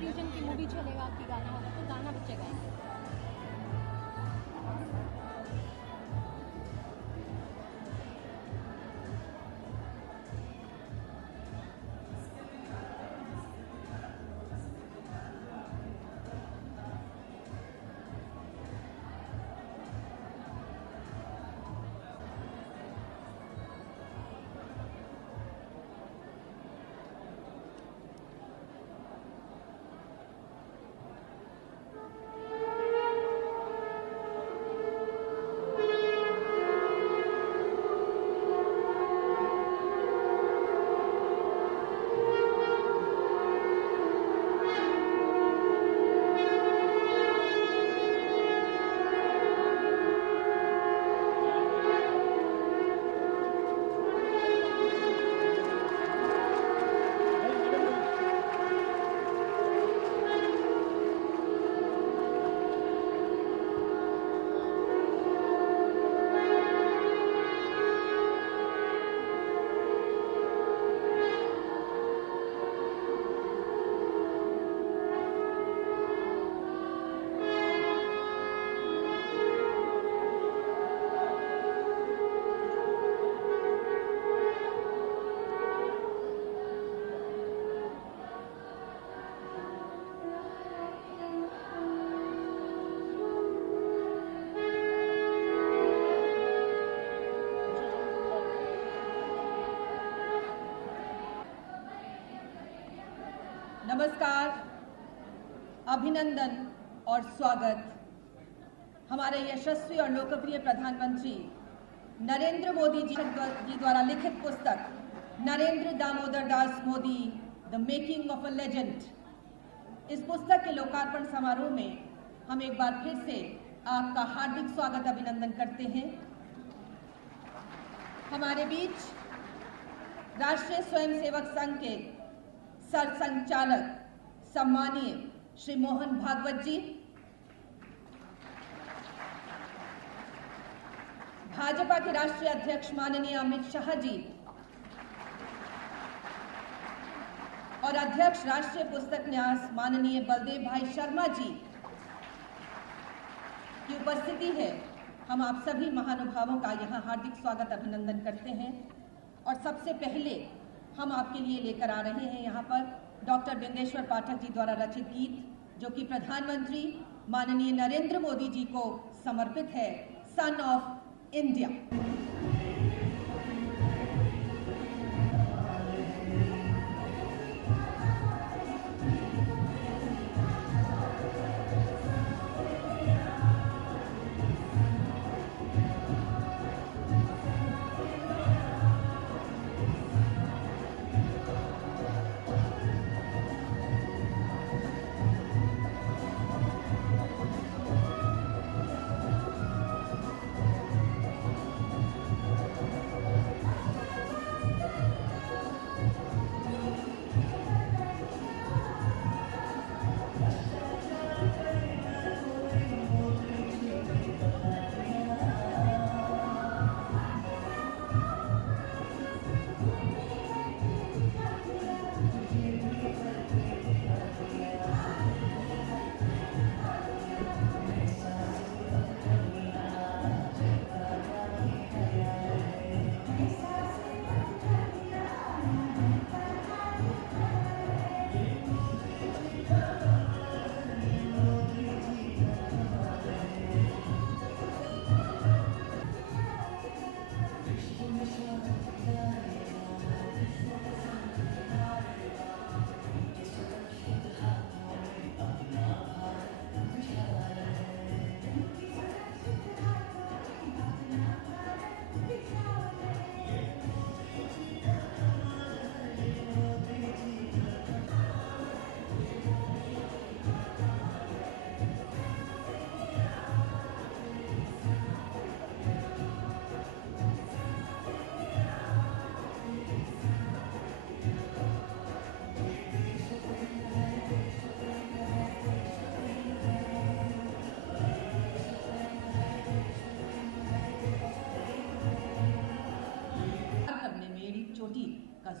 Confusion की movie चलेगा कि गाना होगा, तो गाना बच्चे गाएंगे। नमस्कार, अभिनंदन और स्वागत हमारे यशस्वी और लोकप्रिय प्रधानमंत्री नरेंद्र मोदी जी द्वारा लिखित पुस्तक Narendra Damodar Das Modi the making of a legend. इस पुस्तक के लोकार्पण समारोह में हम एक बार फिर से आपका हार्दिक स्वागत अभिनंदन करते हैं। हमारे बीच राष्ट्रीय स्वयंसेवक संघ के सरसंघचालक सम्मानीय श्री मोहन भागवत जी, भाजपा के राष्ट्रीय अध्यक्ष माननीय अमित शाह जी और अध्यक्ष राष्ट्रीय पुस्तक न्यास माननीय बलदेव भाई शर्मा जी की उपस्थिति है। हम आप सभी महानुभावों का यहाँ हार्दिक स्वागत अभिनंदन करते हैं। और सबसे पहले हम आपके लिए लेकर आ रहे हैं यहाँ पर डॉक्टर बिंदेश्वर पाठक जी द्वारा रचित गीत, जो कि प्रधानमंत्री माननीय नरेंद्र मोदी जी को समर्पित है, सन ऑफ इंडिया।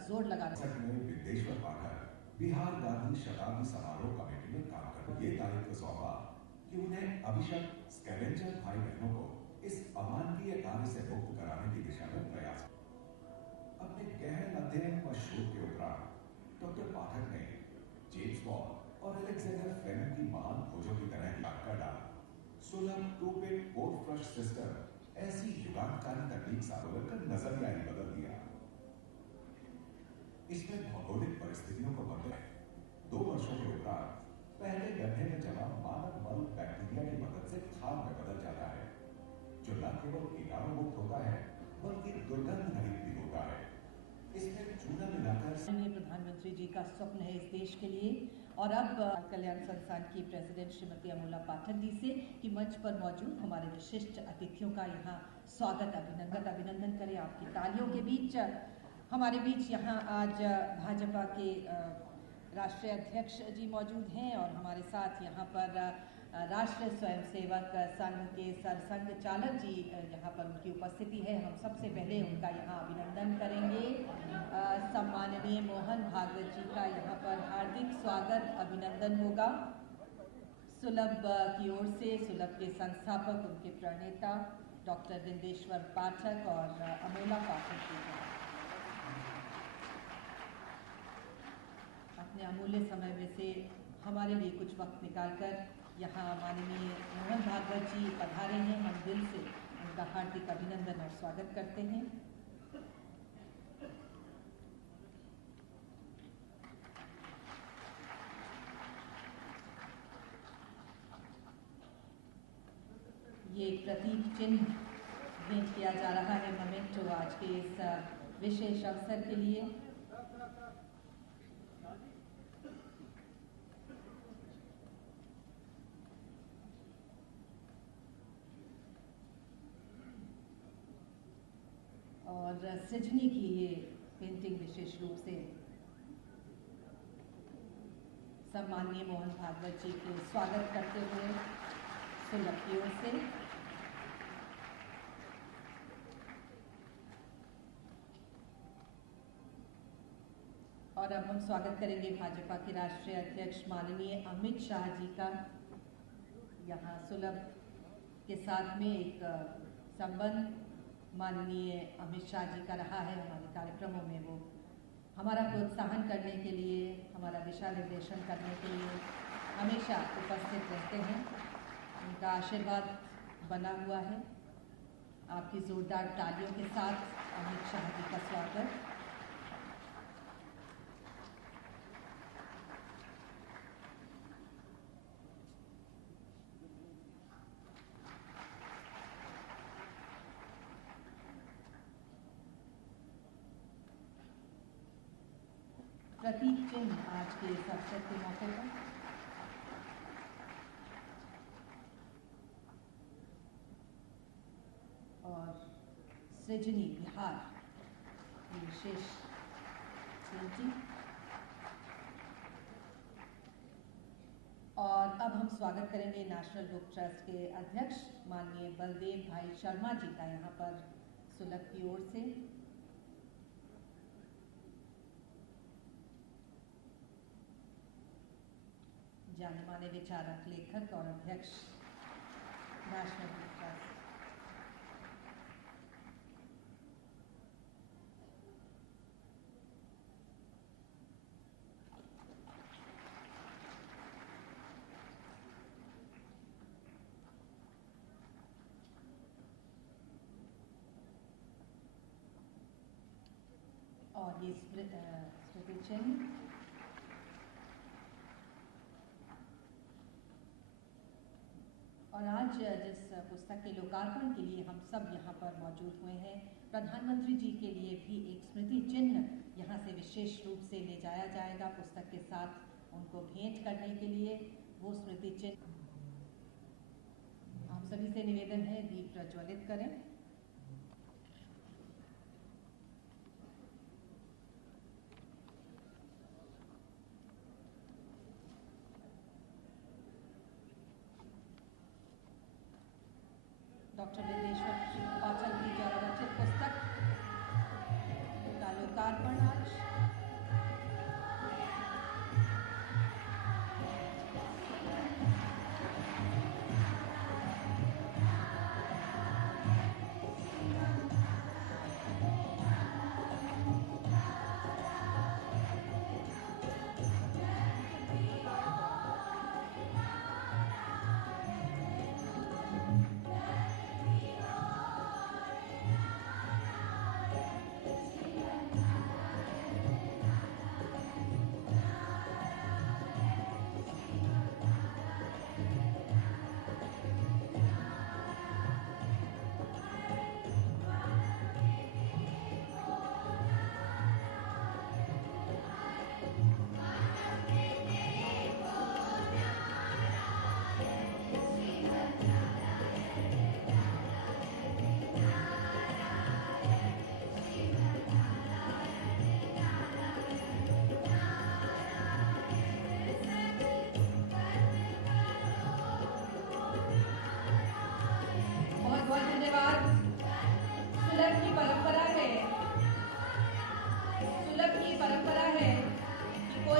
जोर लगा रहा बिंदेश्वर पाठक बिहार गांधी शताब्दी समारोह कमेटी में काम कर ये दायित्व सौंपा कि उन्हें अभिषेक स्कैवेंजर भाई बहनों को इस अमानवीय कार्य से मुक्त कराने की दिशा में प्रयास। अपने गहन अध्ययन व शोध के उपरांत डॉक्टर पाठक ने जेम्स बॉन्ड और अलेक्जेंडर फ्लेमिंग की महान खोजों की तरह याद कर डाला। सुलभ टू-बिट बोर्ड फ्लश सिस्टम ऐसी युगांतकारी तकनीक साबित कर नजरिया ही बदल दिया। इसमें भौगोलिक परिस्थितियों को बदले 2 वर्षों के उपरांत पहले गड्ढे में जमा मानव मल बैक्टीरिया की मदद से खाद में बदल जाता है, जो न केवल कीटाणु मुक्त होता है बल्कि दुर्गंध रहित भी होता है। इसमें चूना मिलाकर प्रधानमंत्री जी का स्वप्न है इस देश के लिए। और अब कल्याण संस्थान की प्रेसिडेंट श्रीमती अमोला पाठक जी से कि मंच पर मौजूद हमारे विशिष्ट अतिथियों का यहाँ स्वागत अभिनंदन करें आपकी तालियों के बीच। हमारे बीच यहाँ आज भाजपा के राष्ट्रीय अध्यक्ष जी मौजूद हैं और हमारे साथ यहाँ पर राष्ट्रीय स्वयंसेवक संघ के सरसंघ चालक जी यहाँ पर उनकी उपस्थिति है। हम सबसे पहले उनका यहाँ अभिनंदन करेंगे। सम्माननीय मोहन भागवत जी का यहाँ पर हार्दिक स्वागत अभिनंदन होगा। सुलभ की ओर से सुलभ के संस्थापक उनके प्रणेता डॉक्टर विंदेश्वर पाठक और अमोला पाठक जी का अपने अमूल्य समय में से हमारे लिए कुछ वक्त निकालकर यहाँ माननीय मोहन भागवत जी पधारे हैं। हम दिल से उनका हार्दिक अभिनंदन और स्वागत करते हैं। ये प्रतीक चिन्ह भेंट किया जा रहा है मोमेंटो आज के इस विशेष अवसर के लिए। और सृजनी की ये पेंटिंग विशेष रूप से सम्माननीय मोहन भागवत जी के स्वागत करते हुए सुलभ की ओर से और अब हम स्वागत करेंगे भाजपा के राष्ट्रीय अध्यक्ष माननीय अमित शाह जी का। यहाँ सुलभ के साथ में एक संबंध माननीय अमित शाह जी का रहा है हमारे कार्यक्रमों में। वो हमारा प्रोत्साहन करने के लिए, हमारा दिशा निर्देशन करने के लिए हमेशा उपस्थित रहते हैं। उनका आशीर्वाद बना हुआ है। आपकी जोरदार तालियों के साथ अमित शाह जी का स्वागत। प्रतीक चिन्ह आज के इस अवसर के मौके पर और सृजनी बिहार विशेष पेंटिंग। और अब हम स्वागत करेंगे नेशनल बुक ट्रस्ट के अध्यक्ष माननीय बलदेव भाई शर्मा जी का यहाँ पर सुलभ की ओर से। जाने माने विचारक, लेखक और अध्यक्ष नेशनल बुक ट्रस्ट। और ये स्मृति चिन्ह और आज जिस पुस्तक के लोकार्पण के लिए हम सब यहाँ पर मौजूद हुए हैं, प्रधानमंत्री जी के लिए भी एक स्मृति चिन्ह यहाँ से विशेष रूप से ले जाया जाएगा पुस्तक के साथ उनको भेंट करने के लिए। वो स्मृति चिन्ह आप सभी से निवेदन है दीप प्रज्वलित करें। डॉक्टर विंदेश्वर पाठक जी द्वारा रचित पुस्तक का लोकार्पण आज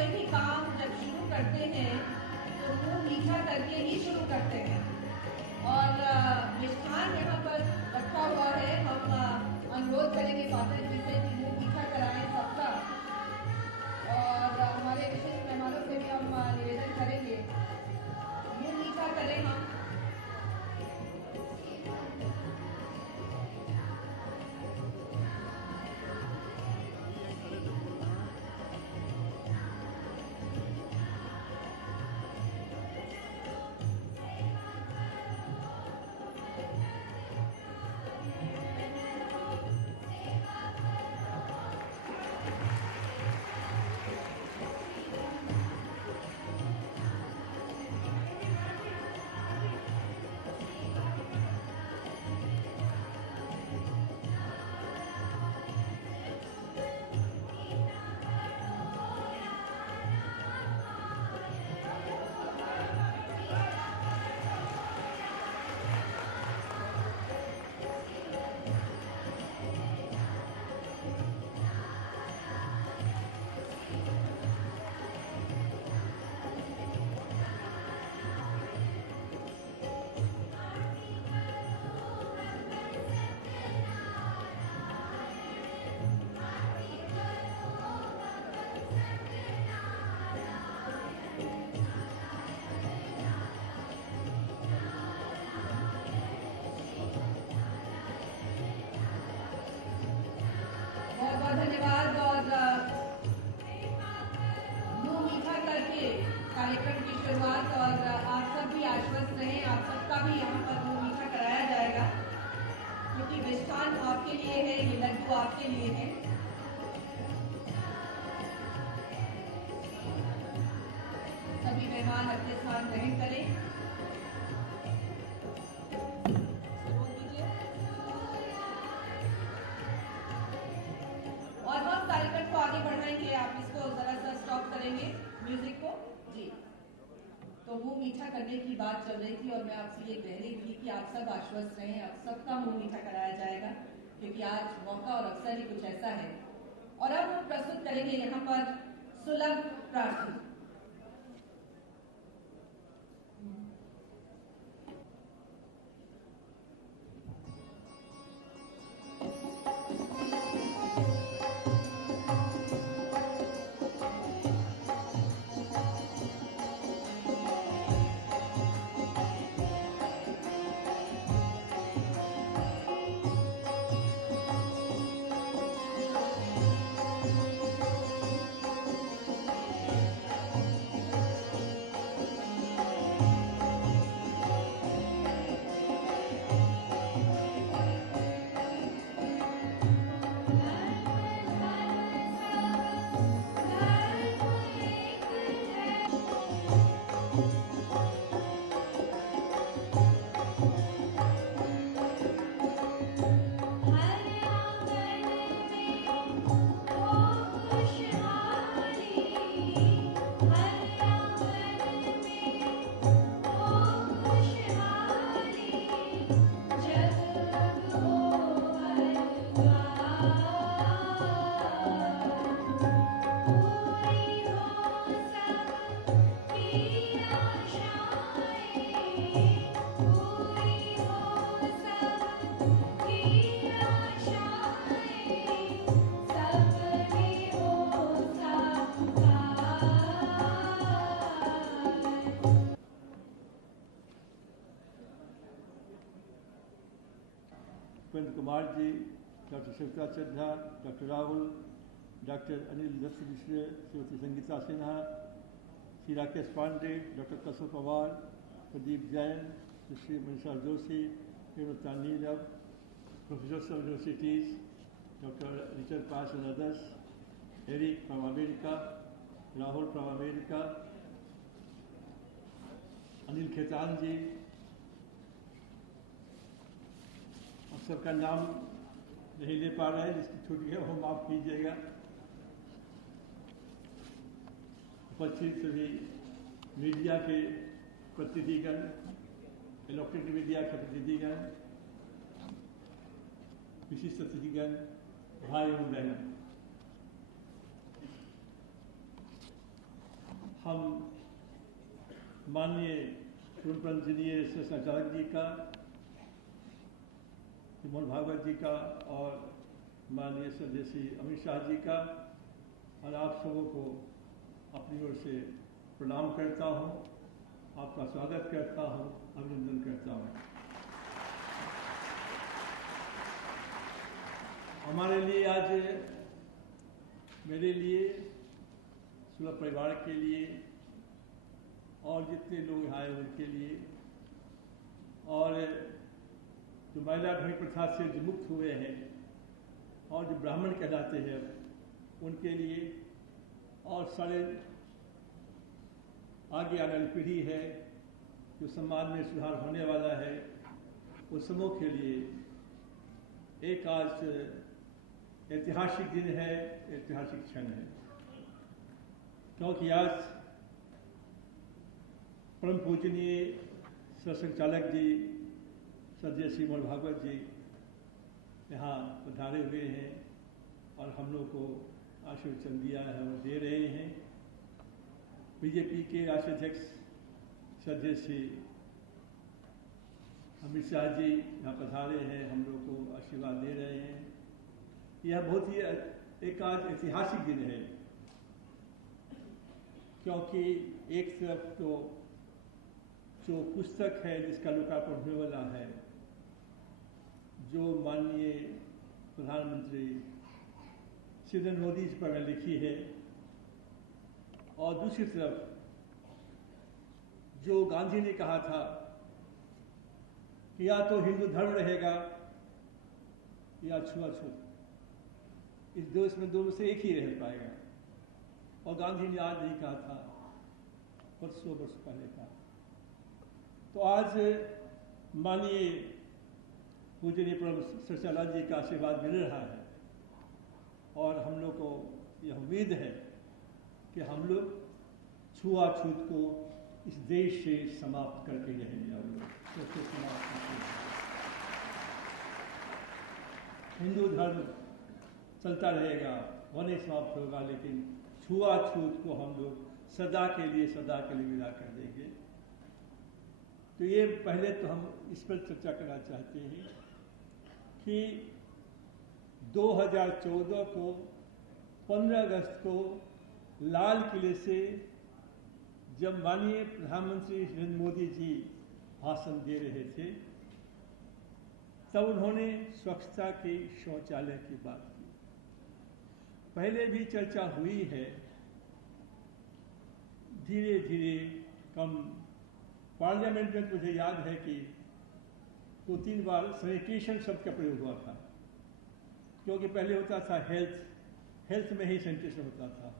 कोई भी काम जब शुरू करते हैं तो मुंह मीठा करके ही शुरू करते हैं। और मिष्ठान यहाँ पर रखा हुआ है। हम अनुरोध करेंगे फादर जी से कि मुंह मीठा कराएं सबका, और हमारे विशेष मेहमानों से भी हम निवेदन करेंगे मुंह मीठा करें हम। धन्यवाद। और मुंह मीठा करके कार्यक्रम की शुरुआत, और आप सब भी आश्वस्त रहें, आप सबका भी यहाँ पर मुंह मीठा कराया जाएगा, क्योंकि मिष्ठान आपके लिए है, ये लड्डू आपके लिए है। सभी मेहमान अपने स्थान ग्रहण करें। और हम कार्यक्रम को आगे बढ़ाएंगे, आप इसको जरा सा स्टॉप करेंगे म्यूजिक को जी। तो मुंह मीठा करने की बात चल रही थी और मैं आपसे ये कह रही थी कि आप सब आश्वस्त रहें, आप सबका मुंह मीठा कराया जाएगा, क्योंकि आज मौका और अवसर ही कुछ ऐसा है। और अब हम प्रस्तुत करेंगे यहाँ पर सुलभ प्रार्थना। Upendra Kumar ji, doctor Shivata Chadha, doctor Rahul, doctor Anil Dutt Mishra, Shrimati Sangeeta Sinha, Shri Rakesh Pandey, doctor Kasu Pawar, Pradeep Jain, Shri Manisha Joshi, Shrimati Neelam, professor of universities, doctor Richard Pass and others, Eric from America, Rahul from America, Anil Khetan ji, आप सबका नाम नहीं ले पा रहे हैं, जिसकी छूट गया वो माफ कीजिएगा। उपस्थित सभी मीडिया के प्रतिनिधिगण, इलेक्ट्रॉनिक मीडिया के प्रतिनिधिगण, विशिष्ट अतिथिगण, भाई एवं बहन, हम माननीय पूर्व इंजीनियर संचालक जी का, मोहन भागवत जी का और माननीय सदस्य श्री अमित शाह जी का और आप सबों को अपनी ओर से प्रणाम करता हूँ, आपका स्वागत करता हूँ, अभिनंदन करता हूँ। हमारे लिए आज, मेरे लिए, सुलभ परिवार के लिए और जितने लोग आए उनके लिए और जो महिला भ्रूण प्रथा से जो मुक्त हुए हैं और जो ब्राह्मण कहलाते हैं उनके लिए और सारे आगे आने वाली पीढ़ी है जो समाज में सुधार होने वाला है, उस समूह के लिए एक आज ऐतिहासिक दिन है, ऐतिहासिक क्षण है, क्योंकि आज परम पूजनीय संचालक जी सदस्य श्री मोहन भागवत जी यहाँ पधारे हुए हैं और हम लोग को आशीर्वचन दिया है और दे रहे हैं। बीजेपी के राष्ट्रीय अध्यक्ष सदस्य श्री अमित शाह जी यहाँ पधारे हैं, हम लोग को आशीर्वाद दे रहे हैं। यह बहुत ही एक आज ऐतिहासिक दिन है, क्योंकि एक तरफ तो जो पुस्तक है जिसका लोकार्पण होने वाला है, जो माननीय प्रधानमंत्री श्री नरेंद्र मोदी जी पर लिखी है, और दूसरी तरफ जो गांधी ने कहा था कि या तो हिंदू धर्म रहेगा या छुआछूत, इस देश में दोनों से एक ही रह पाएगा। और गांधी ने आज नहीं कहा था, वर्षों वर्ष पहले कहा। तो आज माननीय पूजनीय परम संचालक जी का आशीर्वाद मिल रहा है और हम लोग को यह उम्मीद है कि हम लोग छुआछूत को इस देश से समाप्त करके रहेंगे। हिंदू धर्म चलता रहेगा, वह नहीं समाप्त होगा, लेकिन छुआछूत को हम लोग सदा के लिए विदा कर देंगे। तो ये पहले तो हम इस पर चर्चा करना चाहते हैं कि 2014 को 15 अगस्त को लाल किले से जब माननीय प्रधानमंत्री नरेंद्र मोदी जी भाषण दे रहे थे, तब उन्होंने स्वच्छता के शौचालय की बात की। पहले भी चर्चा हुई है, धीरे धीरे कम। पार्लियामेंट में मुझे याद है कि 2-3 बार सैनिटेशन शब्द का प्रयोग हुआ था, क्योंकि पहले होता था हेल्थ में ही सैनिटेशन होता था,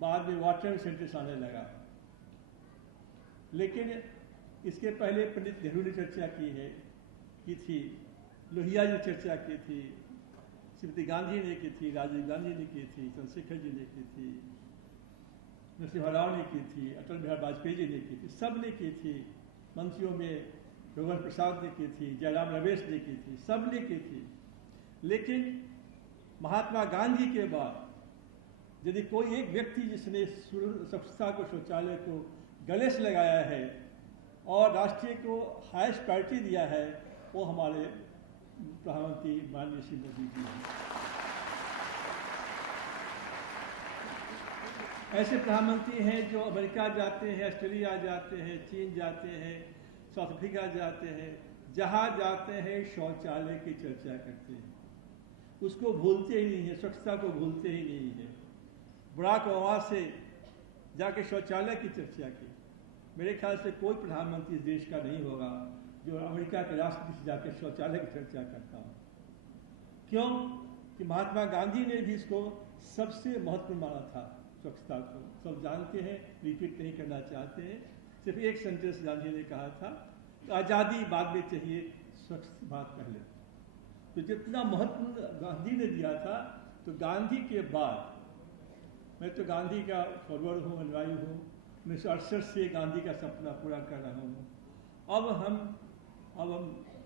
बाद में वाटर में सैनिटेशन आने लगा। लेकिन इसके पहले पंडित नेहरू ने चर्चा की थी, लोहिया जी ने चर्चा की थी, श्रीमती गांधी ने की थी, राजीव गांधी ने की थी, चंद्रशेखर जी ने की थी, नरसिम्हा राव ने की थी, अटल बिहारी वाजपेयी जी ने की थी, सब ने की थी। मंत्रियों में रघुवर प्रसाद ने की थी, जयराम रमेश ने की थी, सब ने की थी। लेकिन महात्मा गांधी के बाद यदि कोई एक व्यक्ति जिसने स्वच्छता को, शौचालय को गले से लगाया है और राष्ट्रीय को हाईएस्ट प्रायोरिटी दिया है, वो हमारे प्रधानमंत्री माननीय श्री मोदी जी हैं। ऐसे प्रधानमंत्री हैं जो अमेरिका जाते हैं, ऑस्ट्रेलिया जाते हैं, चीन जाते हैं, साउथ अफ्रीका जाते हैं, जहाँ जाते हैं शौचालय की चर्चा करते हैं, उसको भूलते ही नहीं है, स्वच्छता को भूलते ही नहीं है। बराक ओबामा से जाके शौचालय की चर्चा की। मेरे ख्याल से कोई प्रधानमंत्री इस देश का नहीं होगा जो अमेरिका के राष्ट्रपति से जाकर शौचालय की चर्चा करता हो। क्यों? कि महात्मा गांधी ने भी इसको सबसे महत्वपूर्ण माना था, स्वच्छता को। सब जानते हैं, रिपीट नहीं करना चाहते हैं। सिर्फ एक सेंटेंस गांधी ने कहा था, आज़ादी बाद में चाहिए, स्वच्छ भारत पहले। तो जितना महत्व गांधी ने दिया था, तो गांधी के बाद, मैं तो गांधी का फॉरवर्ड हूँ, अनुयायी हूँ, 1968 से गांधी का सपना पूरा कर रहा हूँ। अब हम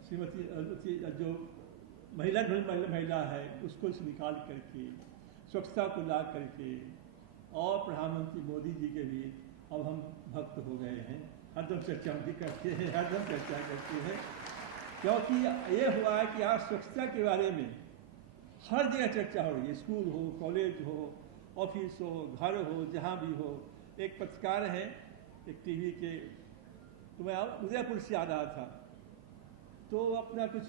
श्रीमती जो महिला है उसको निकाल करके, स्वच्छता को ला करके और प्रधानमंत्री मोदी जी के भी अब हम भक्त हो गए हैं। हरदम चर्चा भी करते हैं, हरदम चर्चा करते हैं, क्योंकि ये हुआ है कि आज स्वच्छता के बारे में हर जगह चर्चा हो रही है। स्कूल हो, कॉलेज हो, ऑफिस हो, घर हो, जहाँ भी हो। एक पत्रकार है एक टीवी के, तो मैं उदयपुर से आ रहा था, तो अपना कुछ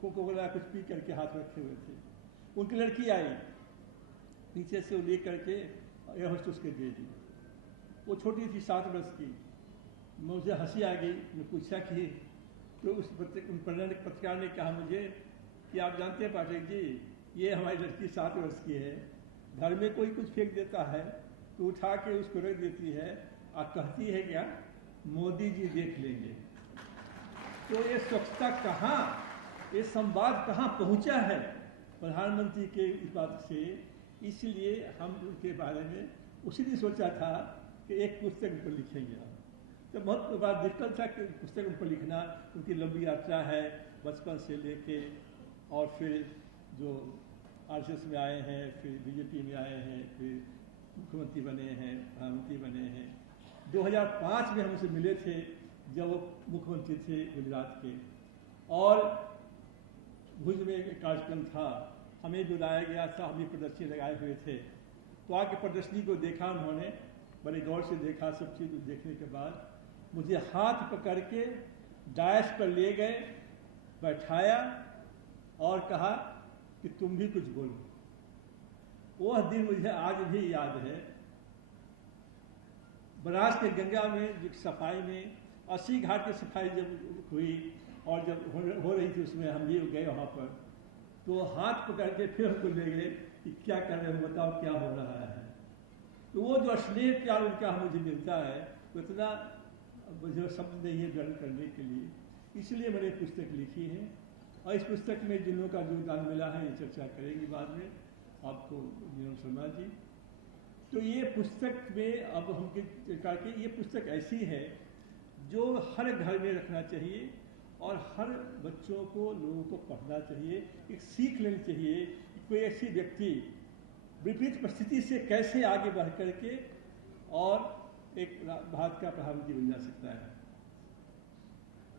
कोको कोला कुछ पी करके हाथ रखे हुए थे। उनकी लड़की आई, पीछे से वो ले करके एयर होस्टेस के दे दी। वो छोटी थी 7 वर्ष की। मुझे हंसी आ गई। मैं पूछा कि तो उस पत्रकार ने कहा मुझे कि आप जानते हैं पाठक जी, ये हमारी लड़की 7 वर्ष की है, घर में कोई कुछ फेंक देता है तो उठा के उसको रख देती है और कहती है क्या, मोदी जी देख लेंगे। तो ये स्वच्छता कहाँ, ये संवाद कहाँ पहुँचा है प्रधानमंत्री के इस बात से। इसलिए हम उनके बारे में उसी दिन सोचा था कि एक पुस्तक उन पर लिखेंगे हम। तो बहुत बड़ा दिक्कत था कि पुस्तक उन पर लिखना, उनकी लंबी यात्रा है बचपन से लेके, और फिर जो आरएसएस में आए हैं, फिर बीजेपी में आए हैं, फिर मुख्यमंत्री बने हैं, प्रधानमंत्री बने हैं। 2005 में हमसे मिले थे जब वो मुख्यमंत्री थे गुजरात के, और भुज में एक कार्यक्रम था, हमें बुलाया गया था, हम भी प्रदर्शनी लगाए हुए थे। तो आके प्रदर्शनी को देखा उन्होंने, बड़े गौर से देखा। सब चीज़ देखने के बाद मुझे हाथ पकड़ के डायस पर ले गए, बैठाया और कहा कि तुम भी कुछ बोलो। वह दिन मुझे आज भी याद है। बनारस के गंगा में जो सफाई में 80 घाट की सफाई जब हुई और जब हो रही थी, उसमें हम भी गए वहाँ पर, तो हाथ पकड़ के फिर हमको ले गए कि क्या कर रहे हो, बताओ क्या हो रहा है। तो वो जो स्नेह प्यार उनका मुझे मिलता है, वो इतना मुझे शब्द नहीं है व्यक्त करने के लिए। इसलिए मैंने पुस्तक लिखी है, और इस पुस्तक में जिन का योगदान मिला है ये चर्चा करेंगे बाद में आपको नीलम शर्मा जी। तो ये पुस्तक में अब हम चर्चा की, ये पुस्तक ऐसी है जो हर घर में रखना चाहिए और हर बच्चों को, लोगों को पढ़ना चाहिए। एक सीख लेनी चाहिए कि कोई ऐसी व्यक्ति विपरीत परिस्थिति से कैसे आगे बढ़ करके और एक भारत का प्रधानमंत्री बन जा सकता है।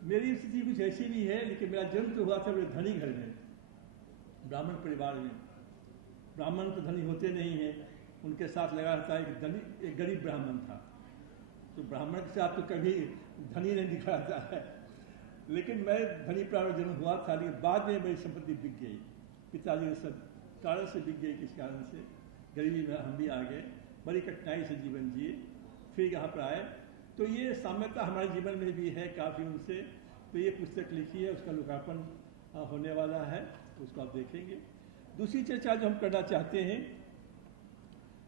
मेरी स्थिति कुछ ऐसी भी है, लेकिन मेरा जन्म तो हुआ था मेरे धनी घर में, ब्राह्मण परिवार में। ब्राह्मण तो धनी होते नहीं हैं, उनके साथ लगा रहता है एक गरीब ब्राह्मण था। तो ब्राह्मण के साथ तो कभी धनी नहीं दिखा जाता है। लेकिन मैं धनी परिवार में जन्म हुआ था, लेकिन बाद में मेरी संपत्ति बिक गई, पिताजी के सब कारण से बिक गई। किस कारण से? गरीबी में हम भी आ गए, बड़ी कठिनाई से जीवन जिए, फिर यहाँ पर आए। तो ये साम्यता हमारे जीवन में भी है काफ़ी उनसे। तो ये पुस्तक लिखी है, उसका लोकार्पण होने वाला है, उसको आप देखेंगे। दूसरी चर्चा जो हम करना चाहते हैं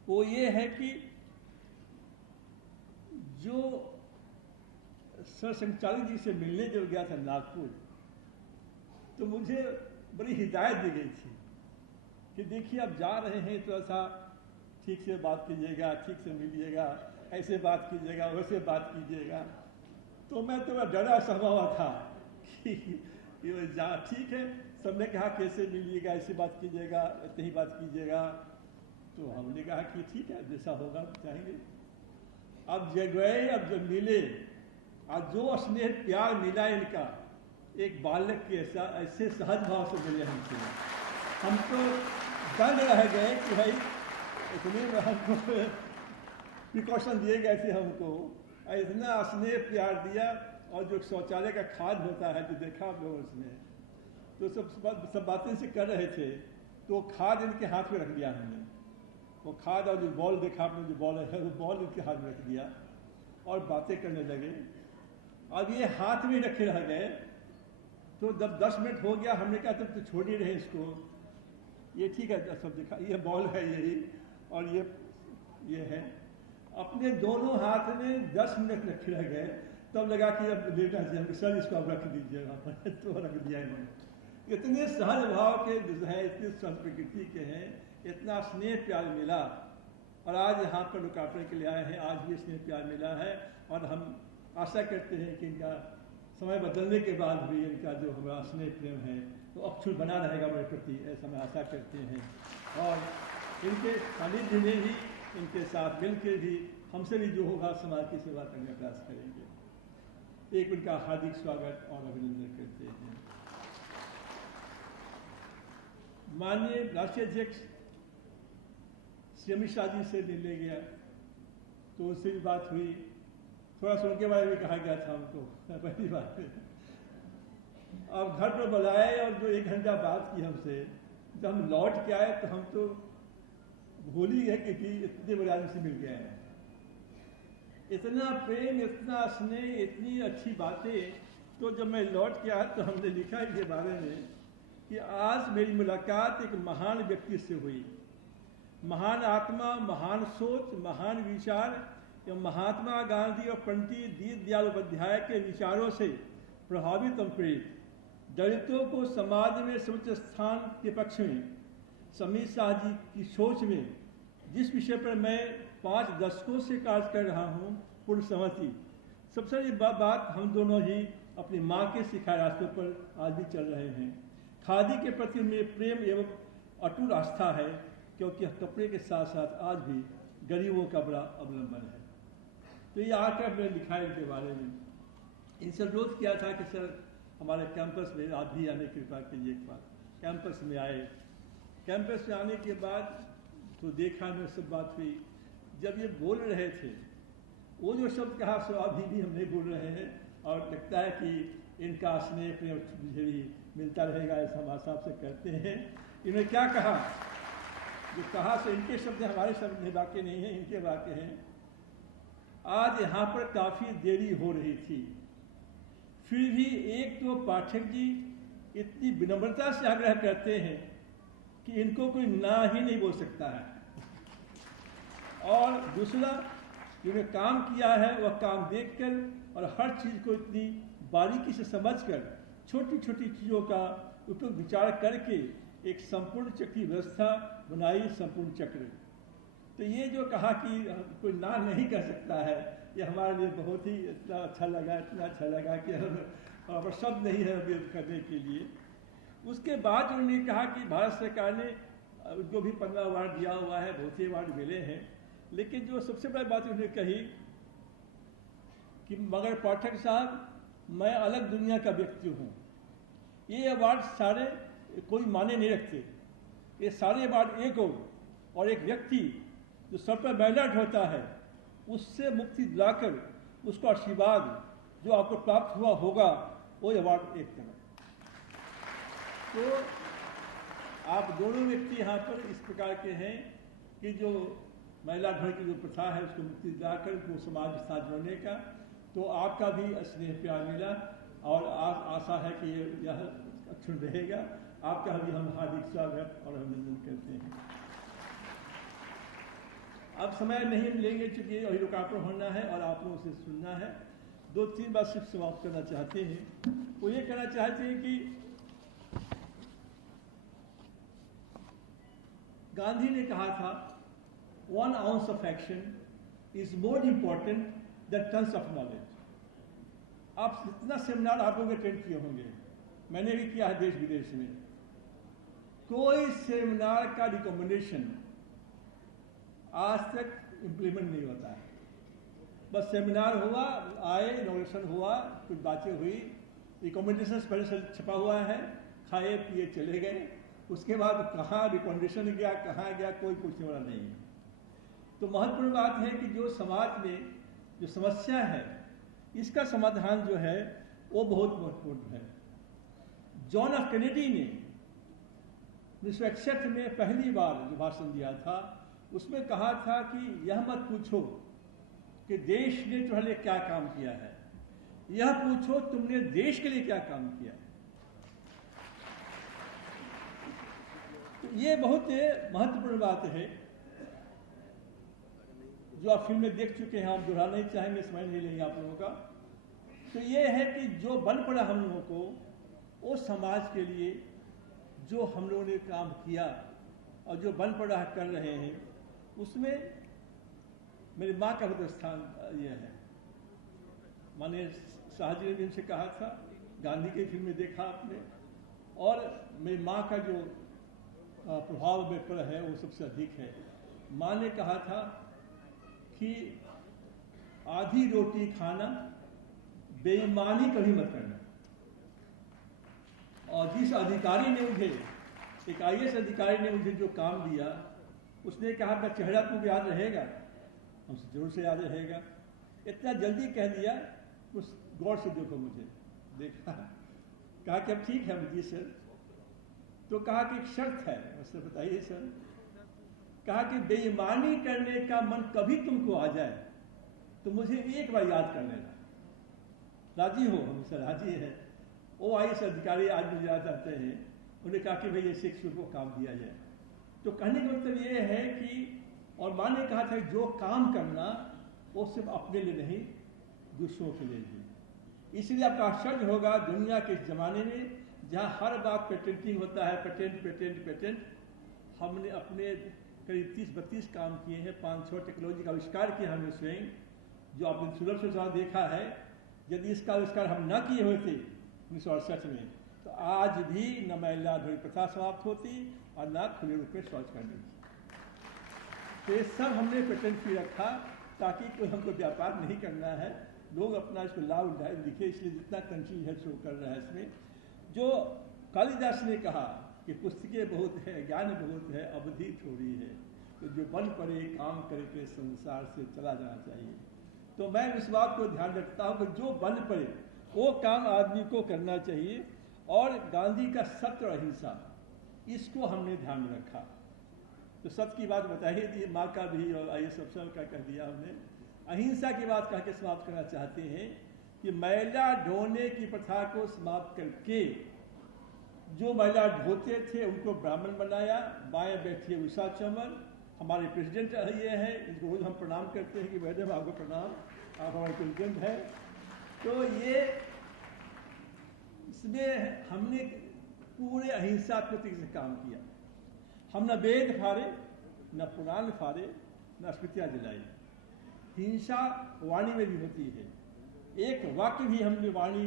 वो ये है कि जो सर संचालित जी से मिलने जब गया था नागपुर, तो मुझे बड़ी हिदायत दी गई थी कि देखिए आप जा रहे हैं तो ऐसा ठीक से बात कीजिएगा, ठीक से मिलिएगा, ऐसे बात कीजिएगा, वैसे बात कीजिएगा। तो मैं तो डरा समा हुआ था कि जा ठीक है, सबने कहा कैसे मिलिएगा, ऐसी बात कीजिएगा, इतनी बात कीजिएगा। तो हमने कहा कि ठीक है, जैसा होगा चाहेंगे। अब जब गए, अब जब मिले, आज जो स्नेह प्यार मिला इनका, एक बालक के ऐसे सहज भाव से मिले हमसे, हम तो दंग रह गए कि भाई इतने हमको प्रिकॉशन दिए गए थे, हमको इतना स्नेह प्यार दिया। और जो शौचालय का खाद होता है जो देखा आप लोगों उसमें, तो सब बातें से कर रहे थे, तो खाद इनके हाथ में रख दिया हमने। वो खाद और जो बॉल देखा आपने, जो बॉल है वो बॉल इनके हाथ में रख दिया और बातें करने लगे। अब ये हाथ में रखे रह गए। तो जब 10 मिनट हो गया, हमने कहा तब तो छोड़ ही रहे इसको, ये ठीक है, सब दिखा, ये बॉल है यही और ये है। अपने दोनों हाथ में 10 मिनट रखे रह गए। तब लगा कि अब लेटा चाहिए, सर इसको अब रख दीजिए वहाँ पर। तो रख दिया इन्होंने। इतने सहज भाव के जो है, इतने सहज प्रकृति के हैं, इतना स्नेह प्यार मिला। और आज यहाँ पर लोकार्पण के लिए आए हैं, आज भी स्नेह प्यार मिला है। और हम आशा करते हैं कि इनका समय बदलने के बाद भी इनका जो हमारा स्नेह प्रेम है तो अक्षुण्ण बना रहेगा मेरे प्रति, ऐसा मैं आशा करते हैं। और इनके सानिध्य में ही इनके साथ मिलकर भी हमसे भी जो होगा समाज की सेवा करने का प्रयास करेंगे। एक उनका हार्दिक स्वागत और अभिनंदन करते हैं। माननीय राष्ट्रीय अध्यक्ष श्री अमित शाह जी से मिलने गया तो उससे भी बात हुई, थोड़ा सा उनके बारे में कहा गया था हमको पहली बात। अब घर पर बुलाए और जो 1 घंटा बात की हमसे, जब हम लौट के आए तो हम तो भूल ही गए कि इतने बड़े आदमी से मिल गए हैं। इतना प्रेम, इतना स्नेह, इतनी अच्छी बातें। तो जब मैं लौट के आया तो हमने लिखा इसके बारे में कि आज मेरी मुलाकात एक महान व्यक्ति से हुई। महान आत्मा, महान सोच, महान विचार एवं महात्मा गांधी और पंडित दीनदयाल उपाध्याय के विचारों से प्रभावित और प्रेरित, दलितों को समाज में सर्वोच्च स्थान के पक्ष में अमित शाह जी की सोच में जिस विषय पर मैं 5 दशकों से कार्य कर रहा हूँ, पूर्ण सहमति। सबसे बड़ी बात, हम दोनों ही अपनी माँ के सिखाए रास्तों पर आज भी चल रहे हैं। खादी के प्रति मेरे प्रेम एवं अटूट आस्था है, क्योंकि कपड़े के साथ साथ आज भी गरीबों का बड़ा अवलंबन है। तो ये आकर मैंने लिखा है इनके बारे में। इनसे अनुरोध किया था कि सर हमारे कैंपस में आप भी आने की कृपा कीजिए। एक बार कैंपस में आए। कैंपस में आने के बाद तो देखा में सब बात हुई। जब ये बोल रहे थे, वो जो शब्द कहा सो अभी भी हम नहीं बोल रहे हैं, और लगता है कि इनका स्नेह प्रेम मुझे भी मिलता रहेगा, ऐसा हम आशा से करते हैं। इन्होंने क्या कहा, जो कहा सो इनके शब्द हमारे शब्द वाक्य नहीं है, इनके वाक्य हैं। आज यहाँ पर काफ़ी देरी हो रही थी, फिर भी एक तो पाठक जी इतनी विनम्रता से आग्रह करते हैं कि इनको कोई ना ही नहीं बोल सकता है। और दूसरा, जिन्होंने काम किया है वह काम देखकर और हर चीज़ को इतनी बारीकी से समझकर, छोटी छोटी चीज़ों का ऊपर विचार करके एक संपूर्ण चक्री व्यवस्था बनाई, संपूर्ण चक्र। तो ये जो कहा कि कोई ना नहीं कर सकता है, ये हमारे लिए बहुत ही इतना अच्छा लगा, इतना अच्छा लगा कि हम शब्द नहीं है व्यक्त करने के लिए। उसके बाद उन्होंने कहा कि भारत सरकार ने उनको भी 15 अवार्ड दिया हुआ है, बहुत ही अवार्ड मिले हैं, लेकिन जो सबसे बड़ी बात उन्होंने कही कि मगर पाठक साहब, मैं अलग दुनिया का व्यक्ति हूँ। ये अवार्ड सारे कोई माने नहीं रखते। ये सारे अवार्ड एक और एक व्यक्ति जो सर पर बैलेट होता है उससे मुक्ति दिलाकर उसको आशीर्वाद जो आपको प्राप्त हुआ होगा, वो अवार्ड एक तरह। तो आप दोनों व्यक्ति यहाँ पर इस प्रकार के हैं कि जो महिला धर्म की जो प्रथा है उसको मुक्ति दिलाकर वो समाज के साथ जोड़ने का, तो आपका भी स्नेह प्यार मिला और आशा है कि यह अक्षुण रहेगा। आपका भी हम हार्दिक स्वागत और अभिनंदन करते हैं। अब समय नहीं लेंगे, चूंकि अभी लोकार्पण होना है और आप लोगों से सुनना है। 2-3 बात सिर्फ समाप्त करना चाहते हैं। वो ये कहना चाहते हैं कि गांधी ने कहा था 1 ounce of action is more important than tons of knowledge। आप इतना सेमिनार आप लोग अटेंड किए होंगे, मैंने भी किया है देश विदेश में। कोई सेमिनार का रिकमेंडेशन आज तक इम्प्लीमेंट नहीं होता है। बस सेमिनार हुआ, आए, इनोवेशन हुआ, कुछ बातें हुई, रिकमेंडेशन पहले से छपा हुआ है, खाए पिए चले गए। उसके बाद कहाँ रिकमेंडेशन गया, कहाँ गया, कोई पूछने वाला नहीं है। तो महत्वपूर्ण बात है कि जो समाज में जो समस्या है इसका समाधान जो है वो बहुत महत्वपूर्ण है। जॉन एफ कैनेडी ने 1961 में पहली बार जो भाषण दिया था उसमें कहा था कि यह मत पूछो कि देश ने तुम्हारे लिए क्या काम किया है, यह पूछो तुमने देश के लिए क्या काम किया। तो ये बहुत महत्वपूर्ण बात है जो आप फिल्म में देख चुके हैं, हम दोहराना नहीं चाहेंगे, समय नहीं लेंगे आप लोगों का। तो ये है कि जो बन पड़ा हम लोगों को, वो समाज के लिए जो हम लोगों ने काम किया और जो बन पड़ा कर रहे हैं, उसमें मेरी माँ का बहुत स्थान ये है। माननीय शाह जी ने भी उनसे कहा था, गांधी की फिल्म में देखा आपने, और मेरी माँ का जो प्रभाव मेरे पर है वो सबसे अधिक है। माँ ने कहा था कि आधी रोटी खाना, बेईमानी कभी मत करना। और जिस अधिकारी ने मुझे, एक IAS अधिकारी ने मुझे जो काम दिया, उसने कहा का चेहरा तुमको याद रहेगा? हमसे जरूर से याद रहेगा। इतना जल्दी कह दिया, उस गौर से देखो मुझे, देखा, कहा कि अब ठीक है जी सर। तो कहा कि एक शर्त है। उसने बताइए सर। कहा कि बेईमानी करने का मन कभी तुमको आ जाए तो मुझे एक बार याद कर लेना। राजी हो? हम सर राजी है। वो IAS अधिकारी आज मुझे याद आते हैं, उन्होंने कहा कि भाई ऐसे एक को काम दिया जाए। तो कहने का मतलब ये है कि, और माँ ने कहा था जो काम करना वो सिर्फ अपने लिए नहीं, दूसरों के लिए भी। इसलिए आपका आश्चर्य होगा दुनिया के इस जमाने में जहाँ हर बात पेटेंटिंग होता है, पेटेंट पेटेंट पेटेंट, हमने अपने करीब 30-32 काम किए हैं, 5-6 टेक्नोलॉजी का आविष्कार किया हमने स्वयं, जो आपने सुलभ से जहाँ देखा है। यदि इसका आविष्कार हम न किए हुए थे 1968 में, तो आज भी न महिला ध्रुव प्रथा समाप्त होती और न खुले रूप में शौच करनी। तो ये सब हमने पेटेंट भी रखा ताकि कोई हमको व्यापार नहीं करना है, लोग अपना इसको लाभ उठाए दिखे। इसलिए जितना कंट्री है शो कर रहा है इसमें। जो कालिदास ने कहा कि पुस्तकें बहुत है, ज्ञान बहुत है, अवधि थोड़ी है, तो जो बन पड़े काम करे के संसार से चला जाना चाहिए। तो मैं इस बात को ध्यान रखता हूँ कि जो बन पड़े वो काम आदमी को करना चाहिए। और गांधी का सत्य और अहिंसा, इसको हमने ध्यान में रखा। तो सत्य की बात बताइए दी, माँ का भी और IAS अफसर का कह दिया हमने। अहिंसा की बात कह के समाप्त करना चाहते हैं कि मैला ढोने की प्रथा को समाप्त करके जो महिला ढोते थे उनको ब्राह्मण बनाया। बाएं बैठिए उषा चमन, हमारे प्रेसिडेंट ये है, इनको रोज हम प्रणाम करते हैं कि मैडम आपको प्रणाम, आप हमारे प्रेसिडेंट हैं। तो ये इसमें हमने पूरे अहिंसात्मक से काम किया। हम न वेद फाड़े, न पुराण फाड़े, न स्मृतियाँ जलाई। हिंसा वाणी में भी होती है। एक वाक्य भी हमने वाणी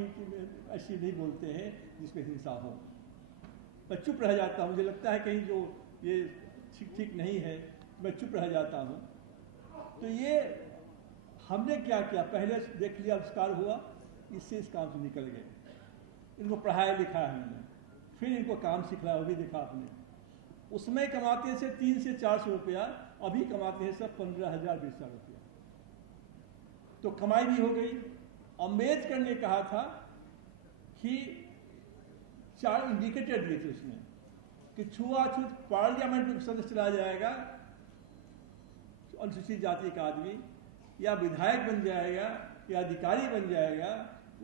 ऐसी नहीं बोलते हैं जिसमें हिंसा हो। मैं चुप रह जाता हूँ, मुझे लगता है कहीं जो ये ठीक नहीं है, मैं चुप रह जाता हूँ। तो ये हमने क्या किया, पहले देख लिया आविष्कार हुआ, इससे इस काम से निकल गए। इनको पढ़ाया लिखाया हमने, फिर इनको काम सिखलाया, वो भी देखा आपने। उसमें कमाते से 300 से 400 रुपया, अभी कमाते हैं सब 15,000-20,000 रुपया। तो कमाई भी हो गई। अम्बेडकर ने कहा था कि 4 इंडिकेटर दिए थे उसमें कि छुआछूत पार्लियामेंट में सदस्य चला जाएगा अनुसूचित जाति का आदमी, या विधायक बन जाएगा, या अधिकारी बन जाएगा,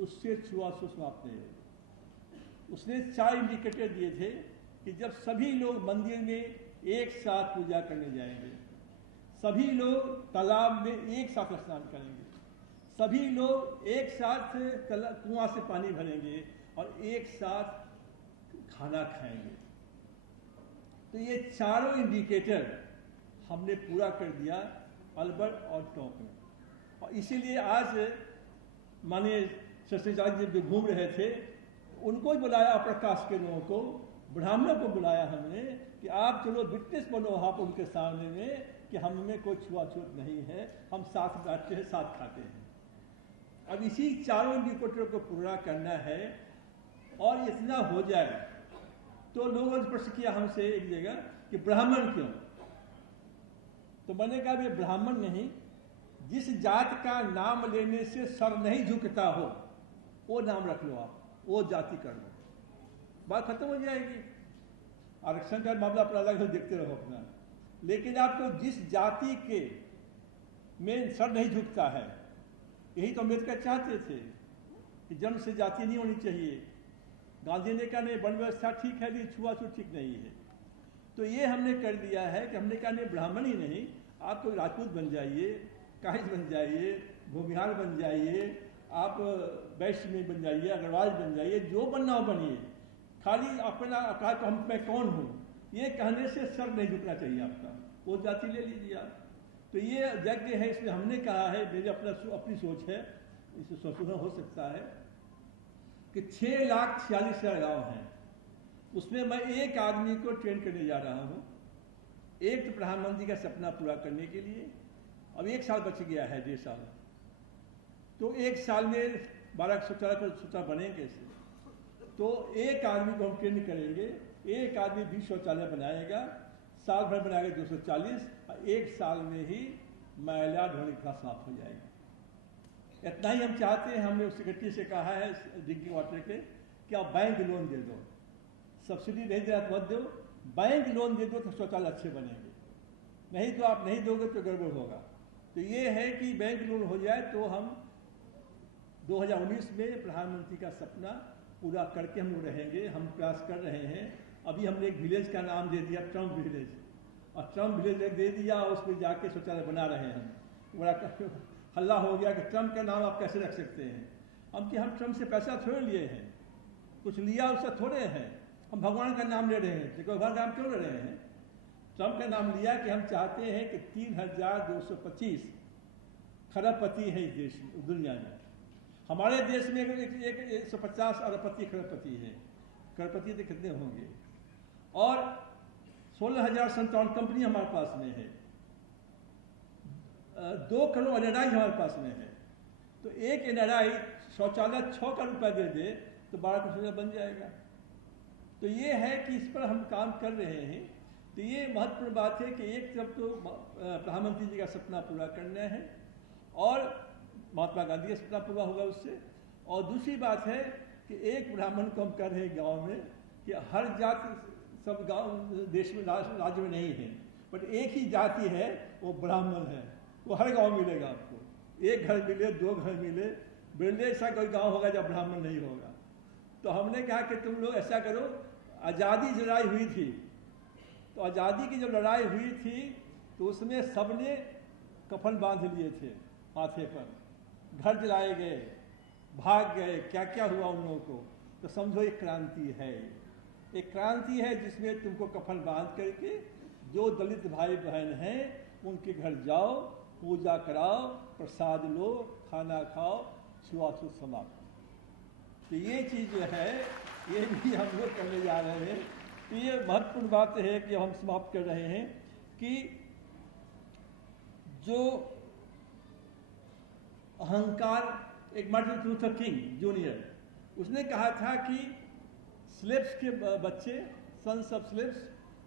उससे छुआछूत समाप्त नहीं होगी। उसने 4 इंडिकेटर दिए थे कि जब सभी लोग मंदिर में एक साथ पूजा करने जाएंगे, सभी लोग तालाब में एक साथ स्नान करेंगे, सभी लोग एक साथ कुआं से पानी भरेंगे और एक साथ खाना खाएंगे। तो ये चारों इंडिकेटर हमने पूरा कर दिया अल्बर्ट और टॉप में। और इसीलिए आज माननीय शस्त्राचार्य जी घूम रहे थे, उनको ही बुलाया, प्रकाश के लोगों को, ब्राह्मणों को बुलाया हमने कि आप चलो विटनेस बनो आप उनके सामने में कि हम में कोई छुआछूत नहीं है, हम साथ बैठते हैं, साथ खाते हैं। अब इसी चारों इंडिकेटर को पूरा करना है। और इतना हो जाए तो लोगों ने प्रश्न किया हमसे एक जगह कि ब्राह्मण क्यों? तो मैंने कहा भी ब्राह्मण नहीं, जिस जात का नाम लेने से सर नहीं झुकता हो वो नाम रख लो, आप वो जाति कर लो, बात खत्म हो जाएगी। आरक्षण का मामला अपना अलग है, देखते रहो अपना। लेकिन आपको जिस जाति के में सर नहीं झुकता है, यही तो अम्बेडकर चाहते थे कि जन्म से जाति नहीं होनी चाहिए। गांधी ने कहा नहीं, वर्ण व्यवस्था ठीक है लेकिन छुआछूत ठीक नहीं है। तो ये हमने कर दिया है कि हमने कहा नहीं, ब्राह्मण ही नहीं, आप कोई राजपूत बन जाइए, काहिज बन जाइए, भूमिहार बन जाइए, आप वैश्य में बन जाइए, अग्रवाल बन जाइए, जो बनना हो बनिए, खाली अपना आकार को हम मैं कौन हूँ ये कहने से सर नहीं झुकना चाहिए आपका, वो जाति ले लीजिए आप। तो ये यज्ञ है, इसलिए हमने कहा है, मेरी अपनी सोच है, इसे संशोधन हो सकता है कि 6,46,000 गाँव हैं, उसमें मैं एक आदमी को ट्रेन करने जा रहा हूँ। एक तो प्रधानमंत्री का सपना पूरा करने के लिए, अब 1 साल बच गया है, 1.5 साल। तो 1 साल में 12 शौचालय बने कैसे? तो एक आदमी को हम ट्रेन करेंगे, एक आदमी 20 शौचालय बनाएगा, साल भर बनाएगा 240, और 1 साल में ही मैला ढोने का समाप्त हो जाएगा। इतना ही हम चाहते हैं। हमने सेक्रेटरी से कहा है ड्रिंकिंग वाटर के कि आप बैंक लोन दे दो, सब्सिडी नहीं दिया तो मत दो, बैंक लोन दे दो तो शौचालय अच्छे बनेंगे, नहीं तो आप नहीं दोगे तो गड़बड़ होगा। तो ये है कि बैंक लोन हो जाए तो हम 2019 में प्रधानमंत्री का सपना पूरा करके हम लोग रहेंगे। हम प्रयास कर रहे हैं। अभी हमने एक विलेज का नाम दे दिया ट्रम्प विलेज, और ट्रम्प विलेज दे दिया, उसमें जाके शौचालय बना रहे हैं हम। बड़ा हल्ला हो गया कि ट्रम्प का नाम आप कैसे रख सकते हैं। हम ट्रम्प से पैसा थोड़े लिए हैं, कुछ लिया उससे थोड़े हैं। हम भगवान का नाम ले रहे हैं, देखो भगवान का नाम क्यों ले रहे हैं? ट्रम्प का नाम लिया कि हम चाहते हैं कि 3225 खरबपति है इस देश में, दुनिया में। हमारे देश में 150 अरबपति खरबपति है। खरबपति तो कितने होंगे? और 16,057 कंपनी हमारे पास में है, 2 करोड़ एनआरआई हमारे पास में है। तो एक एनआरआई शौचालय 6 का रुपया दे दे तो 12 करोड़ शौचालय बन जाएगा। तो ये है कि इस पर हम काम कर रहे हैं। तो ये महत्वपूर्ण बात है कि एक तरफ तो प्रधानमंत्री जी का सपना पूरा करना है और महात्मा गांधी का सपना पूरा होगा उससे। और दूसरी बात है कि एक ब्राह्मण को हम कर रहे हैं गाँव में कि हर जाति सब गाँव देश में राज्य में नहीं है, बट एक ही जाति है, वो ब्राह्मण है। वो हर गांव मिलेगा आपको, 1 घर मिले, 2 घर मिले, बिरले ऐसा कोई गांव होगा जब ब्राह्मण नहीं होगा। तो हमने कहा कि तुम लोग ऐसा करो, आज़ादी की लड़ाई हुई थी, तो आज़ादी की जब लड़ाई हुई थी तो उसमें सबने कफन बांध लिए थे माथे पर, घर जलाए गए, भाग गए, क्या क्या हुआ उन लोगों को। तो समझो एक क्रांति है, एक क्रांति है जिसमें तुमको कफन बांध करके जो दलित भाई बहन हैं उनके घर जाओ, पूजा कराओ, प्रसाद लो, खाना खाओ, छुआछूत समाप्त। तो ये चीज़ जो है ये भी हम लोग करने जा रहे हैं। तो ये महत्वपूर्ण बात है कि हम समाप्त कर रहे हैं कि जो अहंकार, एक मार्टिन लूथर किंग जूनियर उसने कहा था कि स्लेव्स के बच्चे, sons of slaves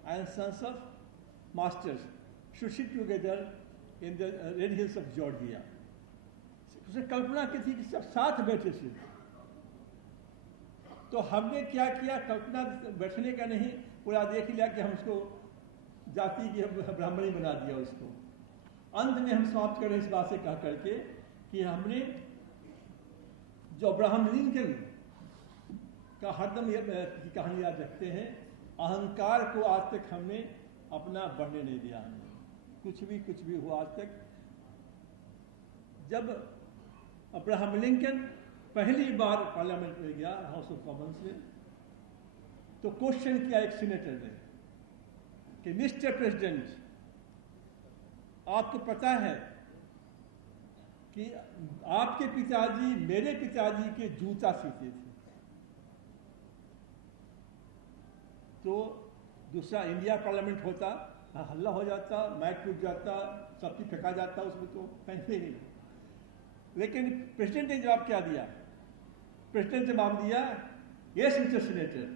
and sons of masters should sit together in the red hills of Georgia. उसने कल्पना की थी कि सब साथ बैठे थे। तो हमने क्या किया, कल्पना बैठने का नहीं, पूरा देख लिया कि हम उसको जाति की ब्राह्मणी बना दिया उसको। अंत में हम समाप्त कर रहे इस बात से कह करके कि हमने जो अब्राहम लिंकन का हरदम ये कहानी याद रखते हैं, अहंकार को आज तक हमने अपना बढ़ने नहीं दिया। हमने कुछ भी हुआ आज तक। जब अब्राहम लिंकन पहली बार पार्लियामेंट में गया, हाउस ऑफ कॉमन्स में, तो क्वेश्चन किया एक सीनेटर ने कि मिस्टर प्रेसिडेंट, आपको पता है कि आपके पिताजी मेरे पिताजी के जूता सीते थे। तो दूसरा इंडिया पार्लियामेंट होता, हल्ला हो जाता, माइक टूट जाता, सब चीज फेंका जाता, उसमें तो पहनते ही। लेकिन प्रेसिडेंट ने जवाब क्या दिया? प्रेसिडेंट ने जवाब दिया, yes mister senator,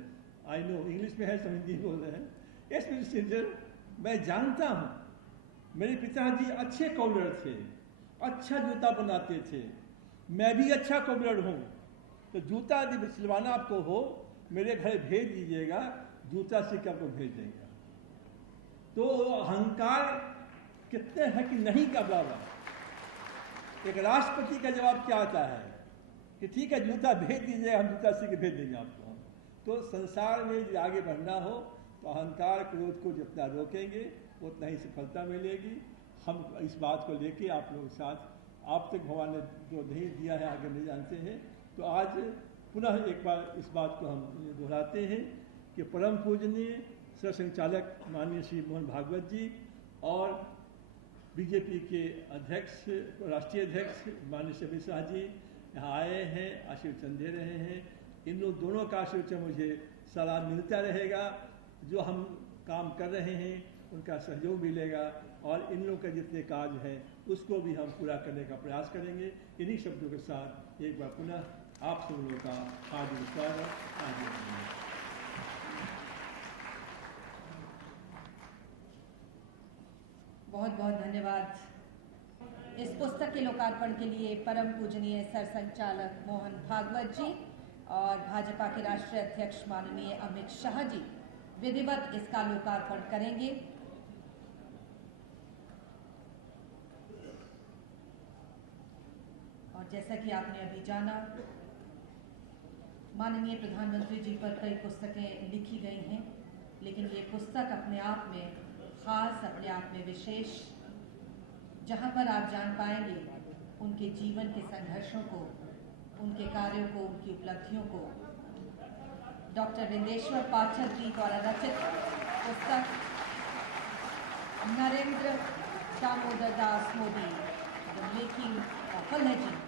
I know, English में है, सब हिंदी बोल रहे हैं। यस मिस्टर सीनेटर, मैं जानता हूं मेरे पिताजी अच्छे कॉलर थे, अच्छा जूता बनाते थे, मैं भी अच्छा कॉलर हूं। तो जूता यदि सिलवाना आपको हो, मेरे घर भेज दीजिएगा, जूता सीख आपको भेज देंगे। तो अहंकार कितने हैं कि नहीं का बराबर। एक राष्ट्रपति का जवाब क्या आता है कि ठीक है जूता भेज दीजिएगा, हम जूता सीख के भेज देंगे आपको। तो संसार में यदि आगे बढ़ना हो तो अहंकार क्रोध को जितना रोकेंगे उतना ही सफलता मिलेगी। हम इस बात को लेके आप लोगों के साथ, आप तक भगवान ने जो नहीं दिया है आगे नहीं जानते हैं। तो आज पुनः एक बार इस बात को हम दोहराते हैं कि परम पूजनीय सरसंघचालक माननीय श्री मोहन भागवत जी और बीजेपी के अध्यक्ष, राष्ट्रीय अध्यक्ष माननीय श्री अमित शाह जी यहाँ आए हैं, आशीर्वचन दे रहे हैं। इन लोग दोनों का आशीर्वचन मुझे सलाह मिलता रहेगा। जो हम काम कर रहे हैं उनका सहयोग मिलेगा और इन लोगों के जितने कार्य हैं उसको भी हम पूरा करने का प्रयास करेंगे। इन्हीं शब्दों के साथ एक बार पुनः आप सब लोगों का हार्दिक स्वागत, हार्दिक अभिनंदन। बहुत बहुत धन्यवाद। इस पुस्तक के लोकार्पण के लिए परम पूजनीय सर संचालक मोहन भागवत जी और भाजपा के राष्ट्रीय अध्यक्ष माननीय अमित शाह जी विधिवत इसका लोकार्पण करेंगे। और जैसा कि आपने अभी जाना, माननीय प्रधानमंत्री जी पर कई पुस्तकें लिखी गई हैं, लेकिन ये पुस्तक अपने आप में खास, अपने आप में विशेष, जहां पर आप जान पाएंगे उनके जीवन के संघर्षों को, उनके कार्यों को, उनकी उपलब्धियों को। डॉक्टर विंदेश्वर पाठक जी द्वारा रचित पुस्तक Narendra Damodar Das Modi, the making of a legend.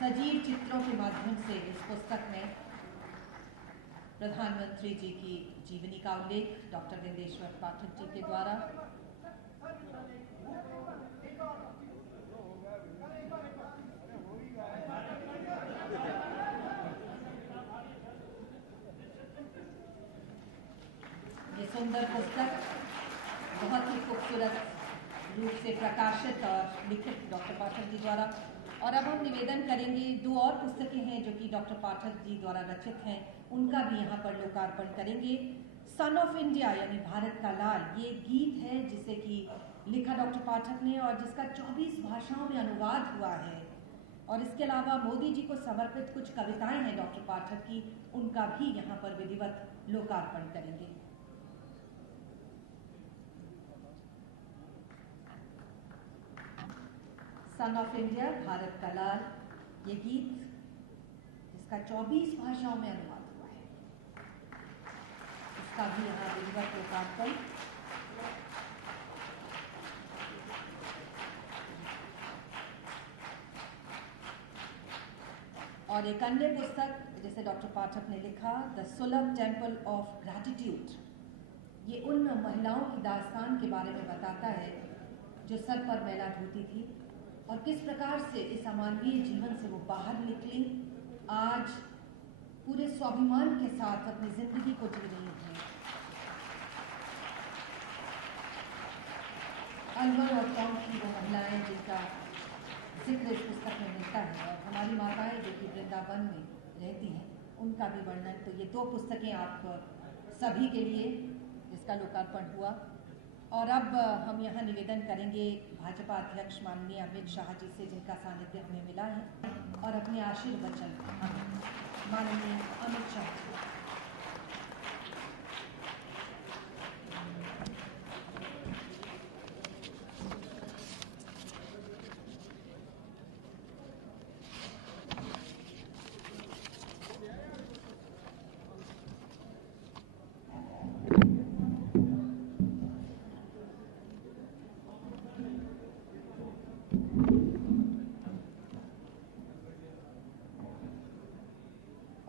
सजीव चित्रों के माध्यम से इस पुस्तक में प्रधानमंत्री जी की जीवनी का उल्लेख डॉक्टर विंदेश्वर पाठक जी के द्वारा, ये सुंदर पुस्तक बहुत ही खूबसूरत रूप से प्रकाशित और लिखित डॉक्टर पाठक जी द्वारा। और अब हम निवेदन करेंगे, दो और पुस्तकें हैं जो कि डॉक्टर पाठक जी द्वारा रचित हैं, उनका भी यहाँ पर लोकार्पण करेंगे। सन ऑफ इंडिया यानी भारत का लाल, ये गीत है जिसे कि लिखा डॉक्टर पाठक ने और जिसका 24 भाषाओं में अनुवाद हुआ है। और इसके अलावा मोदी जी को समर्पित कुछ कविताएं हैं डॉक्टर पाठक की, उनका भी यहाँ पर विधिवत लोकार्पण करेंगे। सन ऑफ इंडिया, भारत का लाल, ये गीत जिसका 24 भाषाओं में अनुवाद हुआ है, इसका भी यहाँ विधिवत लोकार्पण। और एक अन्य पुस्तक जिसे डॉक्टर पाठक ने लिखा, द सुलभ टेम्पल ऑफ ग्रैटिट्यूड, ये उन महिलाओं की दास्तान के बारे में बताता है जो सर पर मैला धोती थी और किस प्रकार से इस अमानवीय जीवन से वो बाहर निकली, आज पूरे स्वाभिमान के साथ अपनी जिंदगी को जी रही हैं। अलवर और टॉम की वो महिलाएं जिनका जिक्र इस पुस्तक में मिलता है, और हमारी माताएं जो कि वृंदावन में रहती हैं, उनका भी वर्णन। तो ये दो पुस्तकें आप सभी के लिए जिसका लोकार्पण हुआ। और अब हम यहाँ निवेदन करेंगे भाजपा अध्यक्ष माननीय अमित शाह जी से, जिनका सानिध्य हमें मिला है, और अपने आशीर्वचन माननीय अमित शाह जी।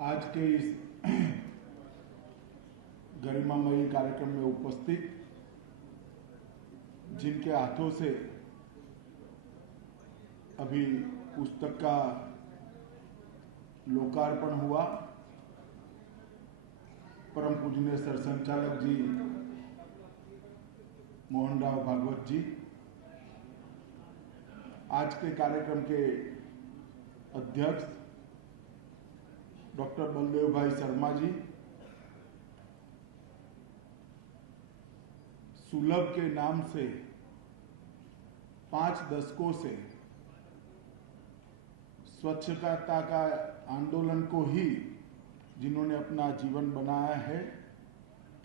आज के इस गरिमामयी कार्यक्रम में उपस्थित जिनके हाथों से अभी पुस्तक का लोकार्पण हुआ, परम पूजनीय सर संचालक जी मोहन राव भागवत जी, आज के कार्यक्रम के अध्यक्ष डॉक्टर बलदेव भाई शर्मा जी, सुलभ के नाम से 5 दशकों से स्वच्छता का आंदोलन को ही जिन्होंने अपना जीवन बनाया है,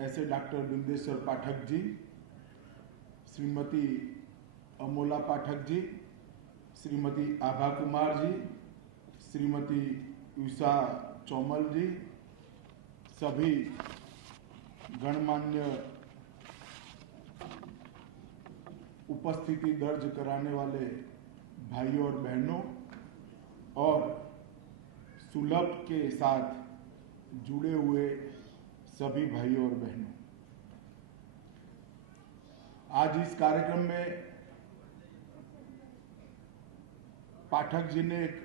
ऐसे डॉक्टर विंदेश्वर पाठक जी, श्रीमती अमोला पाठक जी, श्रीमती आभा कुमार जी, श्रीमती उषा चौमल जी, सभी गणमान्य उपस्थिति दर्ज कराने वाले भाइयों और बहनों, और सुलभ के साथ जुड़े हुए सभी भाइयों और बहनों, आज इस कार्यक्रम में पाठक जी ने एक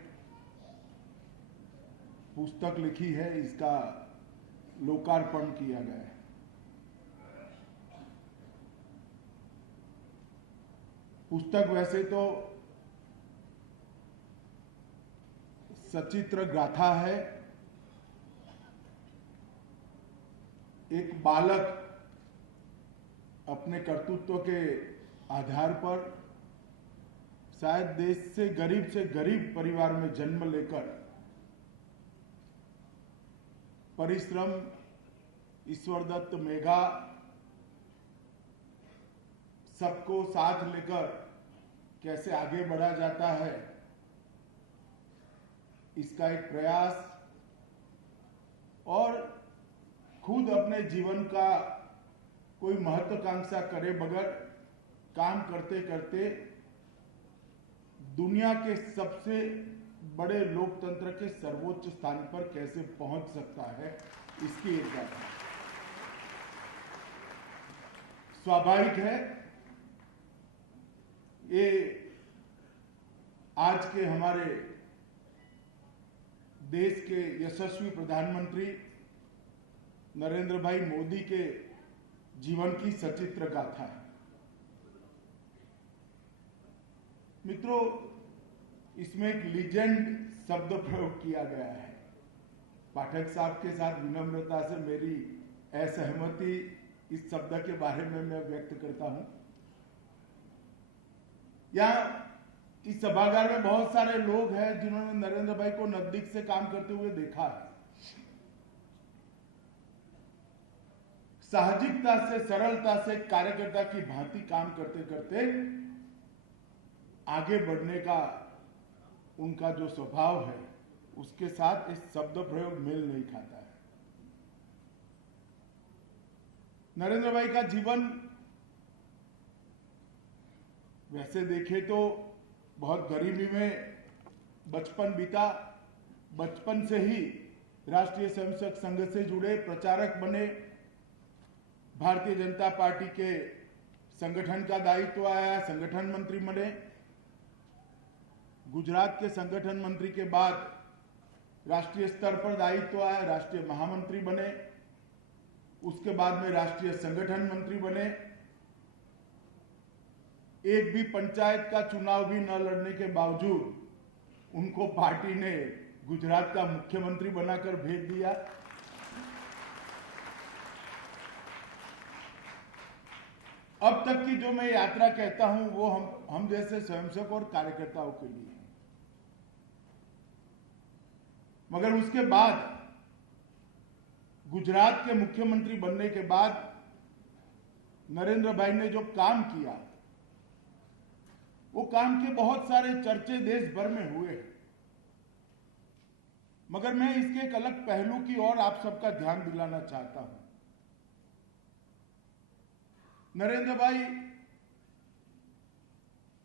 पुस्तक लिखी है, इसका लोकार्पण किया गया है। पुस्तक वैसे तो सचित्र गाथा है। एक बालक अपने कर्तृत्व के आधार पर शायद देश से गरीब परिवार में जन्म लेकर परिश्रम, ईश्वर दत्त मेघा, सबको साथ लेकर कैसे आगे बढ़ा जाता है, इसका एक प्रयास और खुद अपने जीवन का कोई महत्वाकांक्षा करे बगैर काम करते करते दुनिया के सबसे बड़े लोकतंत्र के सर्वोच्च स्थान पर कैसे पहुंच सकता है, इसकी एक गाथा। स्वाभाविक है ये आज के हमारे देश के यशस्वी प्रधानमंत्री नरेंद्र भाई मोदी के जीवन की सचित्र गाथा है। मित्रों, इसमें एक लीजेंड शब्द प्रयोग किया गया है। पाठक साहब के साथ विनम्रता से मेरी असहमति इस शब्द के बारे में मैं व्यक्त करता हूं। यहां इस सभागार में बहुत सारे लोग हैं जिन्होंने नरेंद्र भाई को नजदीक से काम करते हुए देखा है। साहजिकता से, सरलता से कार्यकर्ता की भांति काम करते करते आगे बढ़ने का उनका जो स्वभाव है, उसके साथ इस शब्द प्रयोग मेल नहीं खाता है। नरेंद्र भाई का जीवन वैसे देखे तो बहुत गरीबी में बचपन बीता। बचपन से ही राष्ट्रीय स्वयंसेवक संघ से जुड़े, प्रचारक बने, भारतीय जनता पार्टी के संगठन का दायित्व आया, संगठन मंत्री बने। गुजरात के संगठन मंत्री के बाद राष्ट्रीय स्तर पर दायित्व आया, राष्ट्रीय महामंत्री बने। उसके बाद में राष्ट्रीय संगठन मंत्री बने। एक भी पंचायत का चुनाव भी न लड़ने के बावजूद उनको पार्टी ने गुजरात का मुख्यमंत्री बनाकर भेज दिया। अब तक की जो मैं यात्रा कहता हूं वो हम जैसे स्वयंसेवक और कार्यकर्ताओं के लिए, मगर उसके बाद गुजरात के मुख्यमंत्री बनने के बाद नरेंद्र भाई ने जो काम किया, वो काम के बहुत सारे चर्चे देश भर में हुए। मगर मैं इसके एक अलग पहलू की ओर आप सबका ध्यान दिलाना चाहता हूं। नरेंद्र भाई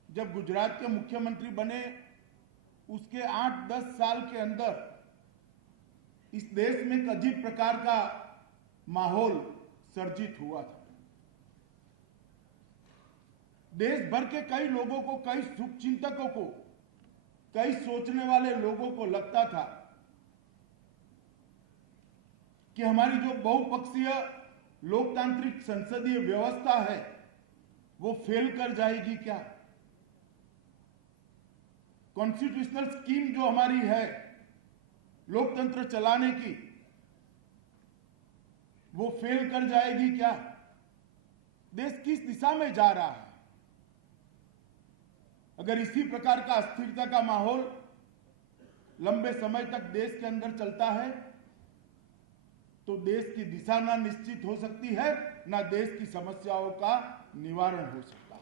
जब गुजरात के मुख्यमंत्री बने, उसके 8-10 साल के अंदर इस देश में एक अजीब प्रकार का माहौल सर्जित हुआ था। देश भर के कई लोगों को, कई शुभचिंतकों को, कई सोचने वाले लोगों को लगता था कि हमारी जो बहुपक्षीय लोकतांत्रिक संसदीय व्यवस्था है वो फेल कर जाएगी क्या? कॉन्स्टिट्यूशनल स्कीम जो हमारी है लोकतंत्र चलाने की, वो फेल कर जाएगी क्या? देश किस दिशा में जा रहा है? अगर इसी प्रकार का अस्थिरता का माहौल लंबे समय तक देश के अंदर चलता है तो देश की दिशा ना निश्चित हो सकती है, ना देश की समस्याओं का निवारण हो सकता है।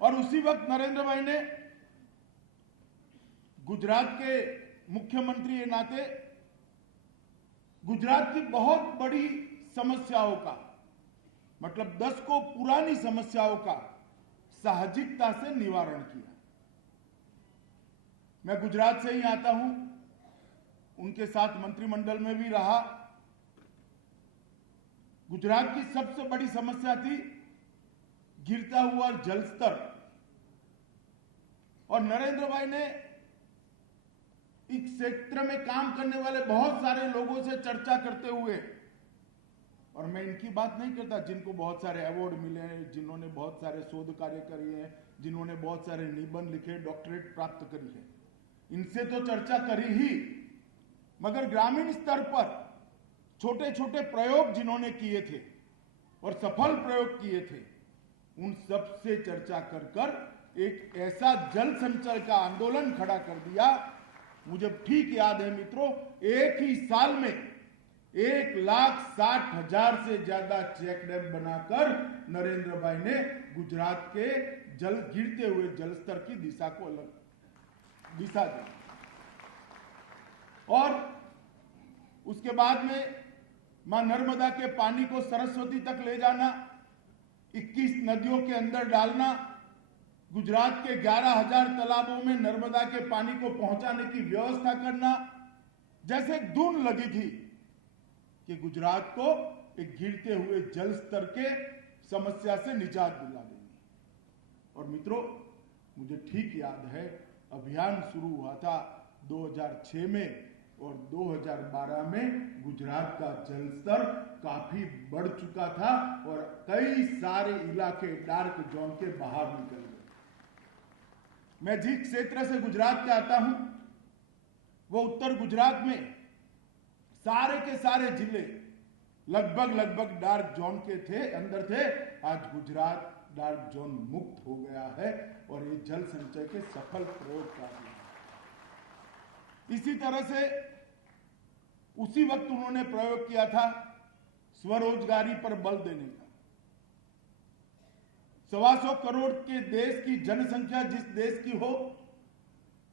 और उसी वक्त नरेंद्र भाई ने गुजरात के मुख्यमंत्री के नाते गुजरात की बहुत बड़ी समस्याओं का, मतलब 10 को पुरानी समस्याओं का साहजिकता से निवारण किया। मैं गुजरात से ही आता हूं, उनके साथ मंत्रिमंडल में भी रहा। गुजरात की सबसे बड़ी समस्या थी गिरता हुआ जल स्तर, और नरेंद्र भाई ने इस क्षेत्र में काम करने वाले बहुत सारे लोगों से चर्चा करते हुए, और मैं इनकी बात नहीं करता जिनको बहुत सारे अवार्ड मिले हैं, जिन्होंने बहुत सारे शोध कार्य किए हैं, जिन्होंने बहुत सारे निबंध लिखे, डॉक्टरेट प्राप्त करी है, इनसे तो चर्चा करी ही, मगर ग्रामीण स्तर पर छोटे छोटे प्रयोग जिन्होंने किए थे और सफल प्रयोग किए थे, उन सब से चर्चा कर कर एक ऐसा जल संचय का आंदोलन खड़ा कर दिया। मुझे ठीक याद है मित्रों, एक ही साल में 1,60,000 से ज्यादा चेक डैम बनाकर नरेंद्र भाई ने गुजरात के गिरते हुए जल स्तर की दिशा को अलग दिशा दी। और उसके बाद में मां नर्मदा के पानी को सरस्वती तक ले जाना, 21 नदियों के अंदर डालना, गुजरात के 11,000 तालाबों में नर्मदा के पानी को पहुंचाने की व्यवस्था करना, जैसे धुन लगी थी कि गुजरात को एक गिरते हुए जल स्तर के समस्या से निजात दिला देंगे। और मित्रों, मुझे ठीक याद है अभियान शुरू हुआ था 2006 में, और 2012 में गुजरात का जल स्तर काफी बढ़ चुका था और कई सारे इलाके डार्क जोन के बाहर निकल गए। मैं जिस क्षेत्र से गुजरात के आता हूं, वो उत्तर गुजरात में सारे के सारे जिले लगभग डार्क जोन के थे, अंदर थे। आज गुजरात डार्क जोन मुक्त हो गया है और ये जल संचय के सफल प्रयोग कर रहे हैं। इसी तरह से उसी वक्त उन्होंने प्रयोग किया था स्वरोजगारी पर बल देने का। 125 करोड़ के देश की जनसंख्या जिस देश की हो,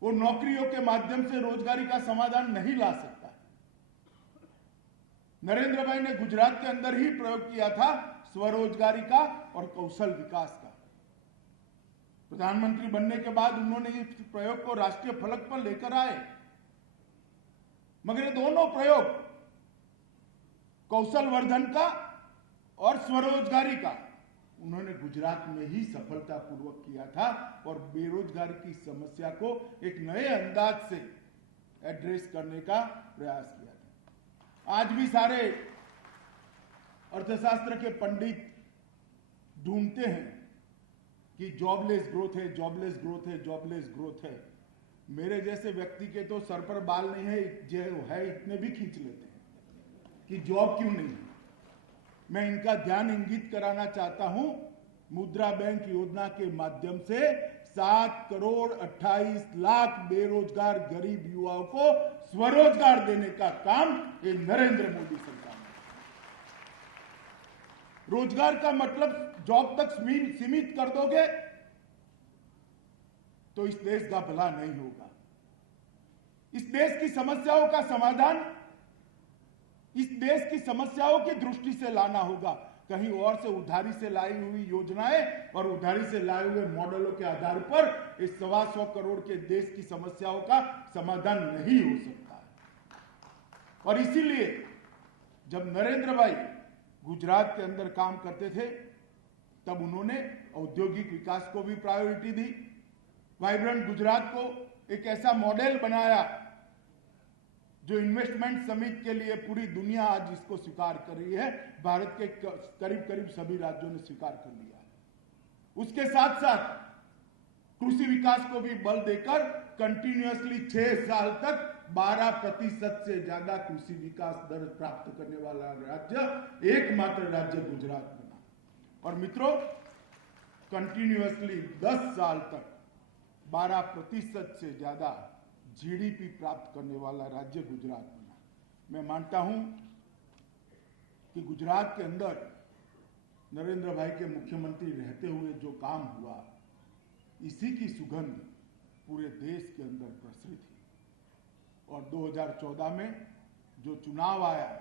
वो नौकरियों के माध्यम से रोजगारी का समाधान नहीं ला सकता। नरेंद्र भाई ने गुजरात के अंदर ही प्रयोग किया था स्वरोजगारी का और कौशल विकास का। प्रधानमंत्री बनने के बाद उन्होंने इस प्रयोग को राष्ट्रीय फलक पर लेकर आए, मगर ये दोनों प्रयोग कौशल वर्धन का और स्वरोजगारी का उन्होंने गुजरात में ही सफलतापूर्वक किया था और बेरोजगारी की समस्या को एक नए अंदाज से एड्रेस करने का प्रयास किया था। आज भी सारे अर्थशास्त्र के पंडित ढूंढते हैं कि जॉबलेस ग्रोथ है, जॉबलेस ग्रोथ है, जॉबलेस ग्रोथ है। मेरे जैसे व्यक्ति के तो सर पर बाल नहीं है, जो है इतने भी खींच लेते हैं कि जॉब क्यों नहीं है। मैं इनका ध्यान इंगित कराना चाहता हूं, मुद्रा बैंक योजना के माध्यम से 7 करोड़ 28 लाख बेरोजगार गरीब युवाओं को स्वरोजगार देने का काम ये नरेंद्र मोदी सरकार ने। रोजगार का मतलब जॉब तक सीमित कर दोगे तो इस देश का भला नहीं होगा। इस देश की समस्याओं का समाधान इस देश की समस्याओं की दृष्टि से लाना होगा। कहीं और से उधारी से लाई हुई योजनाएं और उधारी से लाए हुए मॉडलों के आधार पर इस 125 करोड़ के देश की समस्याओं का समाधान नहीं हो सकता है। और इसीलिए जब नरेंद्र भाई गुजरात के अंदर काम करते थे, तब उन्होंने औद्योगिक विकास को भी प्रायोरिटी दी। वाइब्रेंट गुजरात को एक ऐसा मॉडल बनाया जो इन्वेस्टमेंट समिट के लिए पूरी दुनिया आज इसको स्वीकार कर रही है। भारत के करीब सभी राज्यों ने स्वीकार कर लिया है। उसके साथ साथ कृषि विकास को भी बल देकर कंटिन्यूअसली 6 साल तक 12% से ज्यादा कृषि विकास दर प्राप्त करने वाला राज्य एकमात्र राज्य गुजरात बना। और मित्रों, कंटिन्यूअसली 10 साल तक 12% से ज्यादा जीडीपी प्राप्त करने वाला राज्य गुजरात बना। मैं मानता हूं कि गुजरात के अंदर नरेंद्र भाई के मुख्यमंत्री रहते हुए जो काम हुआ, इसी की सुगंध पूरे देश के अंदर प्रसरी थी। और 2014 में जो चुनाव आया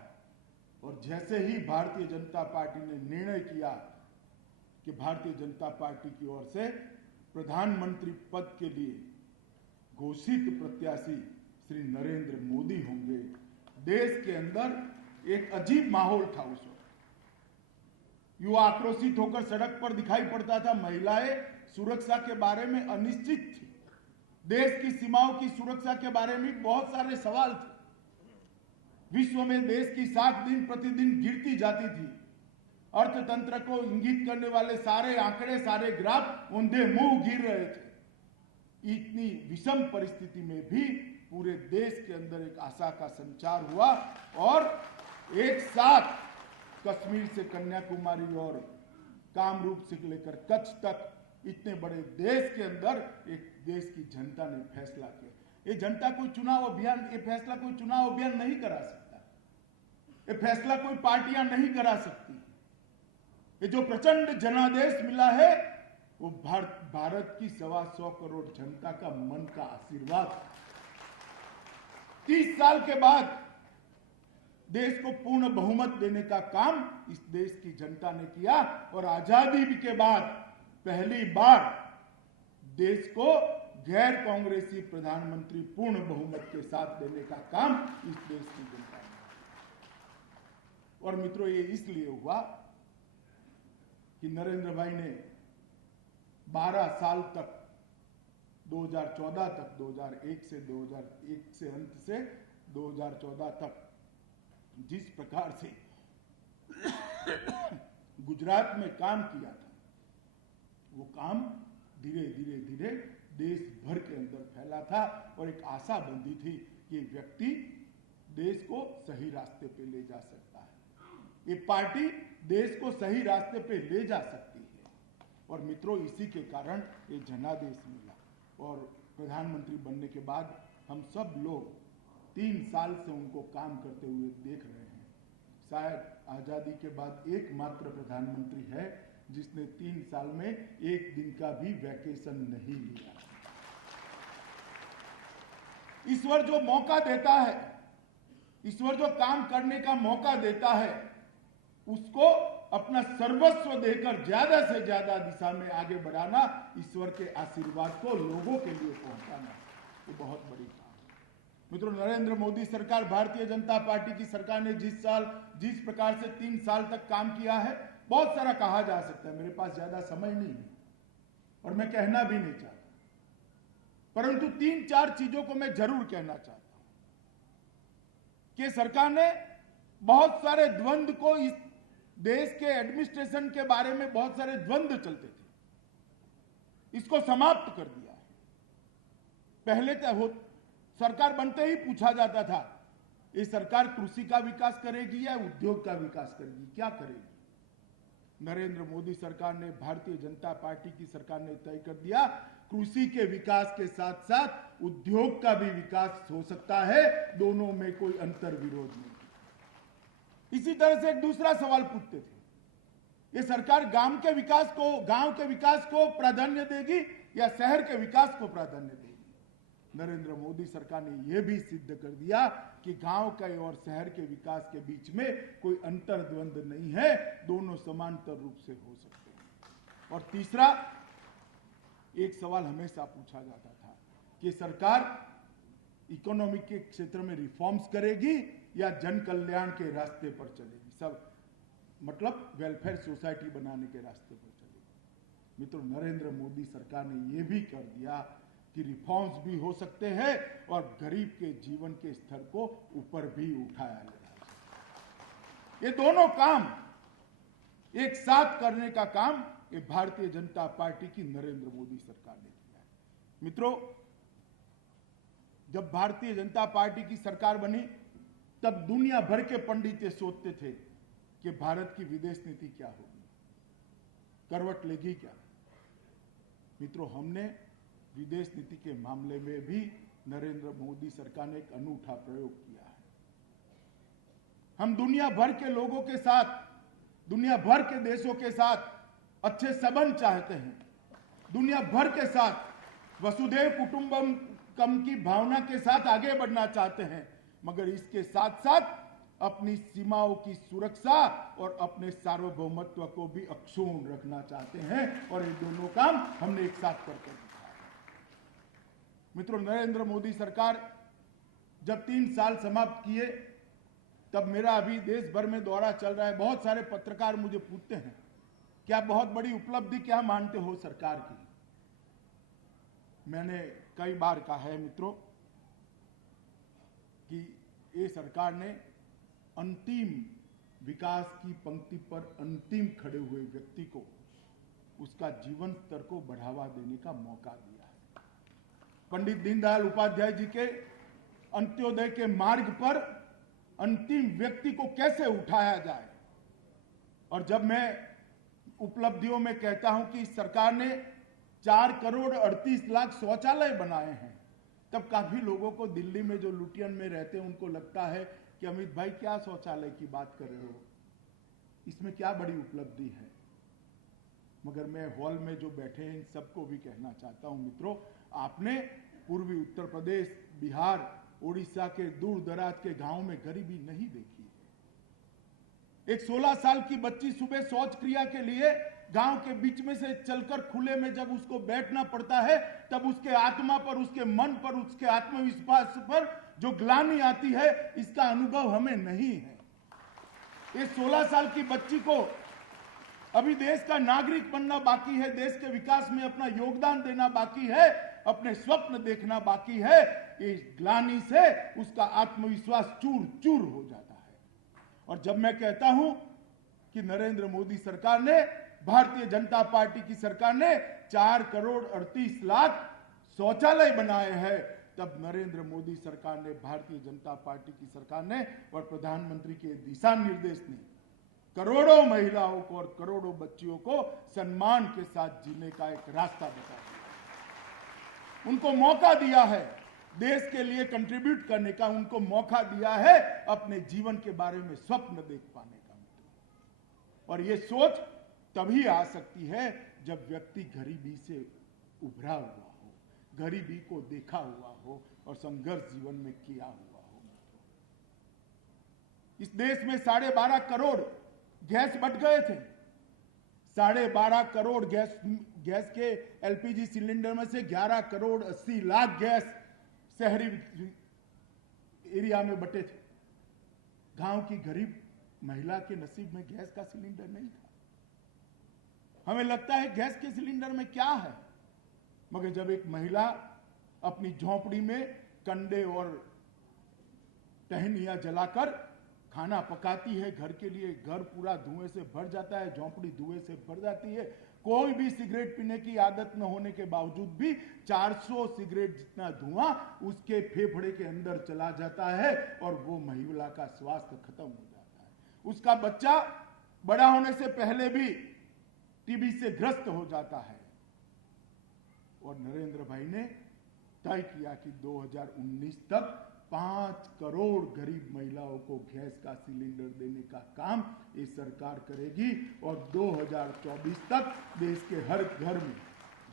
और जैसे ही भारतीय जनता पार्टी ने निर्णय किया कि भारतीय जनता पार्टी की ओर से प्रधानमंत्री पद के लिए घोषित प्रत्याशी श्री नरेंद्र मोदी होंगे। देश के अंदर एक अजीब माहौल था उस वक्त। युवा आक्रोशित होकर सड़क पर दिखाई पड़ता था। महिलाएं सुरक्षा के बारे में अनिश्चित थी। देश की सीमाओं की सुरक्षा के बारे में बहुत सारे सवाल थे। विश्व में देश की साख दिन प्रतिदिन गिरती जाती थी। अर्थतंत्र को इंगित करने वाले सारे आंकड़े, सारे ग्राफ औंधे मुंह गिर रहे थे। इतनी विषम परिस्थिति में भी पूरे देश के अंदर एक आशा का संचार हुआ और एक साथ कश्मीर से कन्याकुमारी और कामरूप से लेकर कच्छ तक इतने बड़े देश के अंदर एक देश की जनता ने फैसला किया। ये जनता कोई चुनाव अभियान, ये फैसला कोई चुनाव अभियान नहीं करा सकता। ये फैसला कोई पार्टियां नहीं करा सकती। ये जो प्रचंड जनादेश मिला है वो भारत की 125 करोड़ जनता का मन का आशीर्वाद। 30 साल के बाद देश को पूर्ण बहुमत देने का काम इस देश की जनता ने किया और आजादी के बाद पहली बार देश को गैर कांग्रेसी प्रधानमंत्री पूर्ण बहुमत के साथ देने का काम इस देश की जनता ने। और मित्रों, ये इसलिए हुआ कि नरेंद्र भाई ने 12 साल तक 2014 तक 2001 से अंत से 2014 तक जिस प्रकार से गुजरात में काम किया था, वो काम धीरे धीरे देश भर के अंदर फैला था और एक आशा बंधी थी कि व्यक्ति देश को सही रास्ते पे ले जा सकता है। ये पार्टी देश को सही रास्ते पे ले जा सकती है। और मित्रों, इसी के कारण ये जनादेश मिला और प्रधानमंत्री बनने के बाद हम सब लोग 3 साल से उनको काम करते हुए देख रहे हैं। शायद आजादी के बाद एकमात्र प्रधानमंत्री है जिसने 3 साल में एक दिन का भी वैकेशन नहीं लिया। ईश्वर जो मौका देता है, ईश्वर जो काम करने का मौका देता है, उसको अपना सर्वस्व देकर ज्यादा से ज्यादा दिशा में आगे बढ़ाना, ईश्वर के आशीर्वाद को लोगों के लिए पहुंचाना, ये बहुत बड़ी काम है। मित्रों, नरेंद्र मोदी सरकार, भारतीय जनता पार्टी की सरकार ने जिस प्रकार से 3 साल तक काम किया है, बहुत सारा कहा जा सकता है। मेरे पास ज्यादा समय नहीं है और मैं कहना भी नहीं चाहता, परंतु 3-4 चीजों को मैं जरूर कहना चाहता हूं कि सरकार ने बहुत सारे द्वंद्व को, इस देश के एडमिनिस्ट्रेशन के बारे में बहुत सारे द्वंद्व चलते थे, इसको समाप्त कर दिया है। पहले सरकार बनते ही पूछा जाता था, ये सरकार कृषि का विकास करेगी या उद्योग का विकास करेगी, क्या करेगी? नरेंद्र मोदी सरकार ने, भारतीय जनता पार्टी की सरकार ने तय कर दिया, कृषि के विकास के साथ साथ उद्योग का भी विकास हो सकता है, दोनों में कोई अंतर विरोध नहीं। इसी तरह से एक दूसरा सवाल पूछते थे, ये सरकार गांव के विकास को प्राधान्य देगी या शहर के विकास को प्राधान्य देगी? नरेंद्र मोदी सरकार ने यह भी सिद्ध कर दिया कि गांव के और शहर के विकास के बीच में कोई अंतर द्वंद्व नहीं है, दोनों समांतर रूप से हो सकते हैं। और तीसरा, एक सवाल हमेशा पूछा जाता था कि सरकार इकोनॉमी के क्षेत्र में रिफॉर्म्स करेगी या जन कल्याण के रास्ते पर चलेगी, सब मतलब वेलफेयर सोसाइटी बनाने के रास्ते पर चलेगी। मित्रों, नरेंद्र मोदी सरकार ने यह भी कर दिया कि रिफॉर्म्स भी हो सकते हैं और गरीब के जीवन के स्तर को ऊपर भी उठाया जा सकता है। ये दोनों काम एक साथ करने का काम ये भारतीय जनता पार्टी की नरेंद्र मोदी सरकार ने किया है। मित्रों, जब भारतीय जनता पार्टी की सरकार बनी तब दुनिया भर के पंडित ये सोचते थे कि भारत की विदेश नीति क्या होगी, करवट लेगी क्या। मित्रों, हमने विदेश नीति के मामले में भी नरेंद्र मोदी सरकार ने एक अनूठा प्रयोग किया है। हम दुनिया भर के लोगों के साथ, दुनिया भर के देशों के साथ अच्छे संबंध चाहते हैं, दुनिया भर के साथ वसुधैव कुटुंबकम की भावना के साथ आगे बढ़ना चाहते हैं, मगर इसके साथ साथ अपनी सीमाओं की सुरक्षा और अपने सार्वभौमत्व को भी अक्षुण्ण रखना चाहते हैं। और ये दोनों काम हमने एक साथ करके दिखाया। मित्रों, नरेंद्र मोदी सरकार जब 3 साल समाप्त किए, तब मेरा अभी देश भर में दौरा चल रहा है। बहुत सारे पत्रकार मुझे पूछते हैं क्या बहुत बड़ी उपलब्धि क्या मानते हो सरकार की। मैंने कई बार कहा है मित्रों कि ये सरकार ने अंतिम विकास की पंक्ति पर अंतिम खड़े हुए व्यक्ति को उसका जीवन स्तर को बढ़ावा देने का मौका दिया है। पंडित दीनदयाल उपाध्याय जी के अंत्योदय के मार्ग पर अंतिम व्यक्ति को कैसे उठाया जाए। और जब मैं उपलब्धियों में कहता हूं कि सरकार ने 4 करोड़ 38 लाख शौचालय बनाए हैं, तब काफी लोगों को दिल्ली में जो लुटियन में रहते हैं उनको लगता है कि अमित भाई क्या शौचालय की बात कर रहे हो, इसमें क्या बड़ी उपलब्धि है। मगर मैं हॉल में जो बैठे हैं इन सबको भी कहना चाहता हूं मित्रों, आपने पूर्वी उत्तर प्रदेश, बिहार, उड़ीसा के दूर दराज के गांव में गरीबी नहीं देखी है। एक 16 साल की बच्ची सुबह शौच क्रिया के लिए गांव के बीच में से चलकर खुले में जब उसको बैठना पड़ता है, तब उसके आत्मा पर, उसके मन पर, उसके आत्मविश्वास पर जो ग्लानि आती है, इसका अनुभव हमें नहीं है। ये 16 साल की बच्ची को अभी देश का नागरिक बनना बाकी है, देश के विकास में अपना योगदान देना बाकी है, अपने स्वप्न देखना बाकी है। इस ग्लानि से उसका आत्मविश्वास चूर चूर हो जाता है। और जब मैं कहता हूं कि नरेंद्र मोदी सरकार ने, भारतीय जनता पार्टी की सरकार ने 4 करोड़ 38 लाख शौचालय बनाए हैं, तब नरेंद्र मोदी सरकार ने, भारतीय जनता पार्टी की सरकार ने और प्रधानमंत्री के दिशा निर्देश ने करोड़ों महिलाओं को और करोड़ों बच्चियों को सम्मान के साथ जीने का एक रास्ता बता दिया। उनको मौका दिया है देश के लिए कंट्रीब्यूट करने का, उनको मौका दिया है अपने जीवन के बारे में स्वप्न देख पाने का। और ये सोच तभी आ सकती है जब व्यक्ति गरीबी से उभरा हुआ हो, गरीबी को देखा हुआ हो और संघर्ष जीवन में किया हुआ हो। इस देश में 12.5 करोड़ गैस बट गए थे। 12.5 करोड़ गैस के एलपीजी सिलेंडर में से 11 करोड़ 80 लाख गैस शहरी एरिया में बटे थे। गांव की गरीब महिला के नसीब में गैस का सिलेंडर नहीं था। हमें लगता है गैस के सिलेंडर में क्या है, मगर जब एक महिला अपनी झोंपड़ी में कंडे और टहनियां जलाकर खाना पकाती है घर के लिए, घर पूरा धुएं से भर जाता है, झोंपड़ी धुएं से भर जाती है। कोई भी सिगरेट पीने की आदत न होने के बावजूद भी 400 सिगरेट जितना धुआं उसके फेफड़े के अंदर चला जाता है और वो महिला का स्वास्थ्य खत्म हो जाता है। उसका बच्चा बड़ा होने से पहले भी टीबी से ग्रस्त हो जाता है। और नरेंद्र भाई ने तय किया कि 2019 तक 5 करोड़ गरीब महिलाओं को गैस का सिलेंडर देने का काम ये सरकार करेगी और 2024 तक देश के हर घर में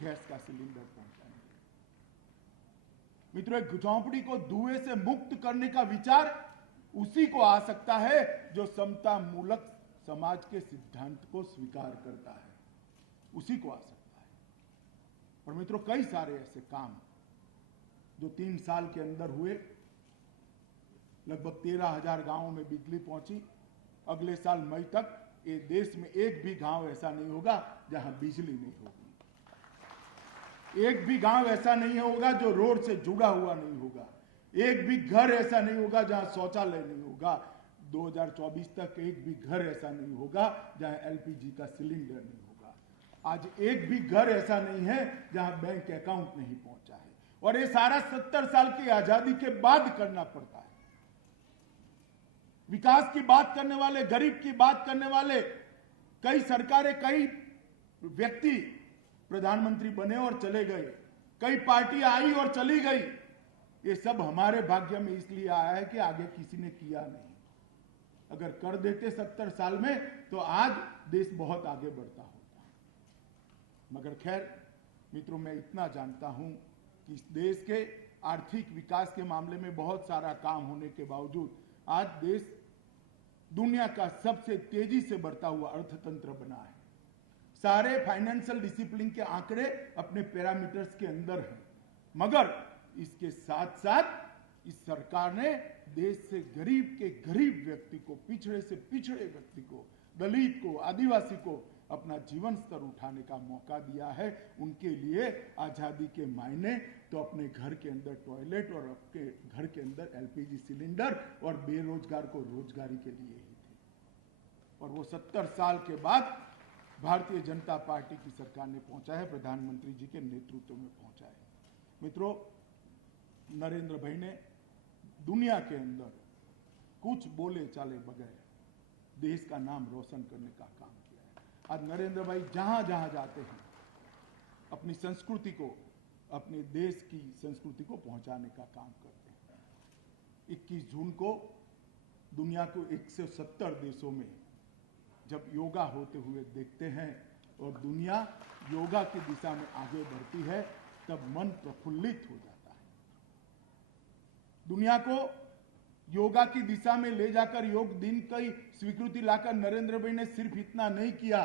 गैस का सिलेंडर पहुंचाएंगे। मित्रों, झोंपड़ी को धुएं से मुक्त करने का विचार उसी को आ सकता है जो समता मूलक समाज के सिद्धांत को स्वीकार करता है, उसी को आ सकता है। और मित्रों, कई सारे ऐसे काम जो 3 साल के अंदर हुए, लगभग 13,000 गांवों में बिजली पहुंची। अगले साल मई तक ये देश में एक भी गांव ऐसा नहीं होगा जहां बिजली नहीं होगी। एक भी गांव ऐसा नहीं होगा जो रोड से जुड़ा हुआ नहीं होगा। एक भी घर ऐसा नहीं होगा जहां शौचालय नहीं होगा। 2024 तक एक भी घर ऐसा नहीं होगा जहां एलपीजी का सिलेंडर नहीं होगा। आज एक भी घर ऐसा नहीं है जहां बैंक अकाउंट नहीं पहुंचा है। और ये सारा 70 साल की आजादी के बाद करना पड़ता है। विकास की बात करने वाले, गरीब की बात करने वाले कई सरकारें, कई व्यक्ति प्रधानमंत्री बने और चले गए, कई पार्टियां आई और चली गई। ये सब हमारे भाग्य में इसलिए आया है कि आगे किसी ने किया नहीं। अगर कर देते 70 साल में तो आज देश बहुत आगे बढ़ता होता। मगर खैर मित्रों, मैं इतना जानता हूं कि इस देश के आर्थिक विकास के मामले में बहुत सारा काम होने के बावजूद आज देश दुनिया का सबसे तेजी से बढ़ता हुआ अर्थतंत्र बना है। सारे फाइनेंशियल डिसिप्लिन के आंकड़े अपने पैरामीटर्स के अंदर हैं, मगर इसके साथ साथ इस सरकार ने देश से गरीब के गरीब व्यक्ति को, पिछड़े से पिछड़े व्यक्ति को, दलित को, आदिवासी को अपना जीवन स्तर उठाने का मौका दिया है। उनके लिए आजादी के मायने तो अपने घर के अंदर टॉयलेट और अपने घर के अंदर एलपीजी सिलेंडर और बेरोजगार को रोजगारी के लिए ही थे। और वो 70 साल के बाद भारतीय जनता पार्टी की सरकार ने पहुंचा है, प्रधानमंत्री जी के नेतृत्व में पहुंचा है। मित्रों, नरेंद्र भाई ने दुनिया के अंदर कुछ बोले चाले बगैर देश का नाम रोशन करने का काम किया है। आज नरेंद्र भाई जहां जहां जाते हैं अपनी संस्कृति को, अपने देश की संस्कृति को पहुंचाने का काम करते हैं। 21 जून को दुनिया को 170 देशों में जब योगा होते हुए देखते हैं और दुनिया योगा की दिशा में आगे बढ़ती है, तब मन प्रफुल्लित हो जाता है। दुनिया को योगा की दिशा में ले जाकर योग दिन की स्वीकृति लाकर नरेंद्र भाई ने सिर्फ इतना नहीं किया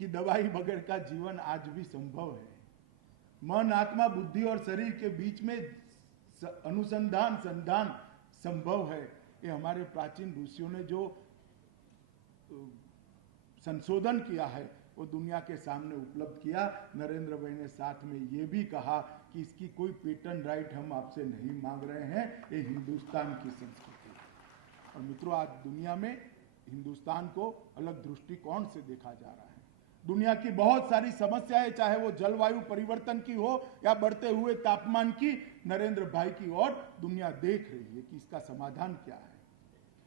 कि दवाई बगैर का जीवन आज भी संभव है। मन, आत्मा, बुद्धि और शरीर के बीच में अनुसंधान, संधान संभव है। ये हमारे प्राचीन ऋषियों ने जो संशोधन किया है वो दुनिया के सामने उपलब्ध किया। नरेंद्र भाई ने साथ में ये भी कहा कि इसकी कोई पेटेंट राइट हम आपसे नहीं मांग रहे हैं, ये हिंदुस्तान की संस्कृति है। और मित्रों, आज दुनिया में हिंदुस्तान को अलग दृष्टिकोण से देखा जा रहा है। दुनिया की बहुत सारी समस्याएं, चाहे वो जलवायु परिवर्तन की हो या बढ़ते हुए तापमान की, नरेंद्र भाई की ओर दुनिया देख रही है कि इसका समाधान क्या है।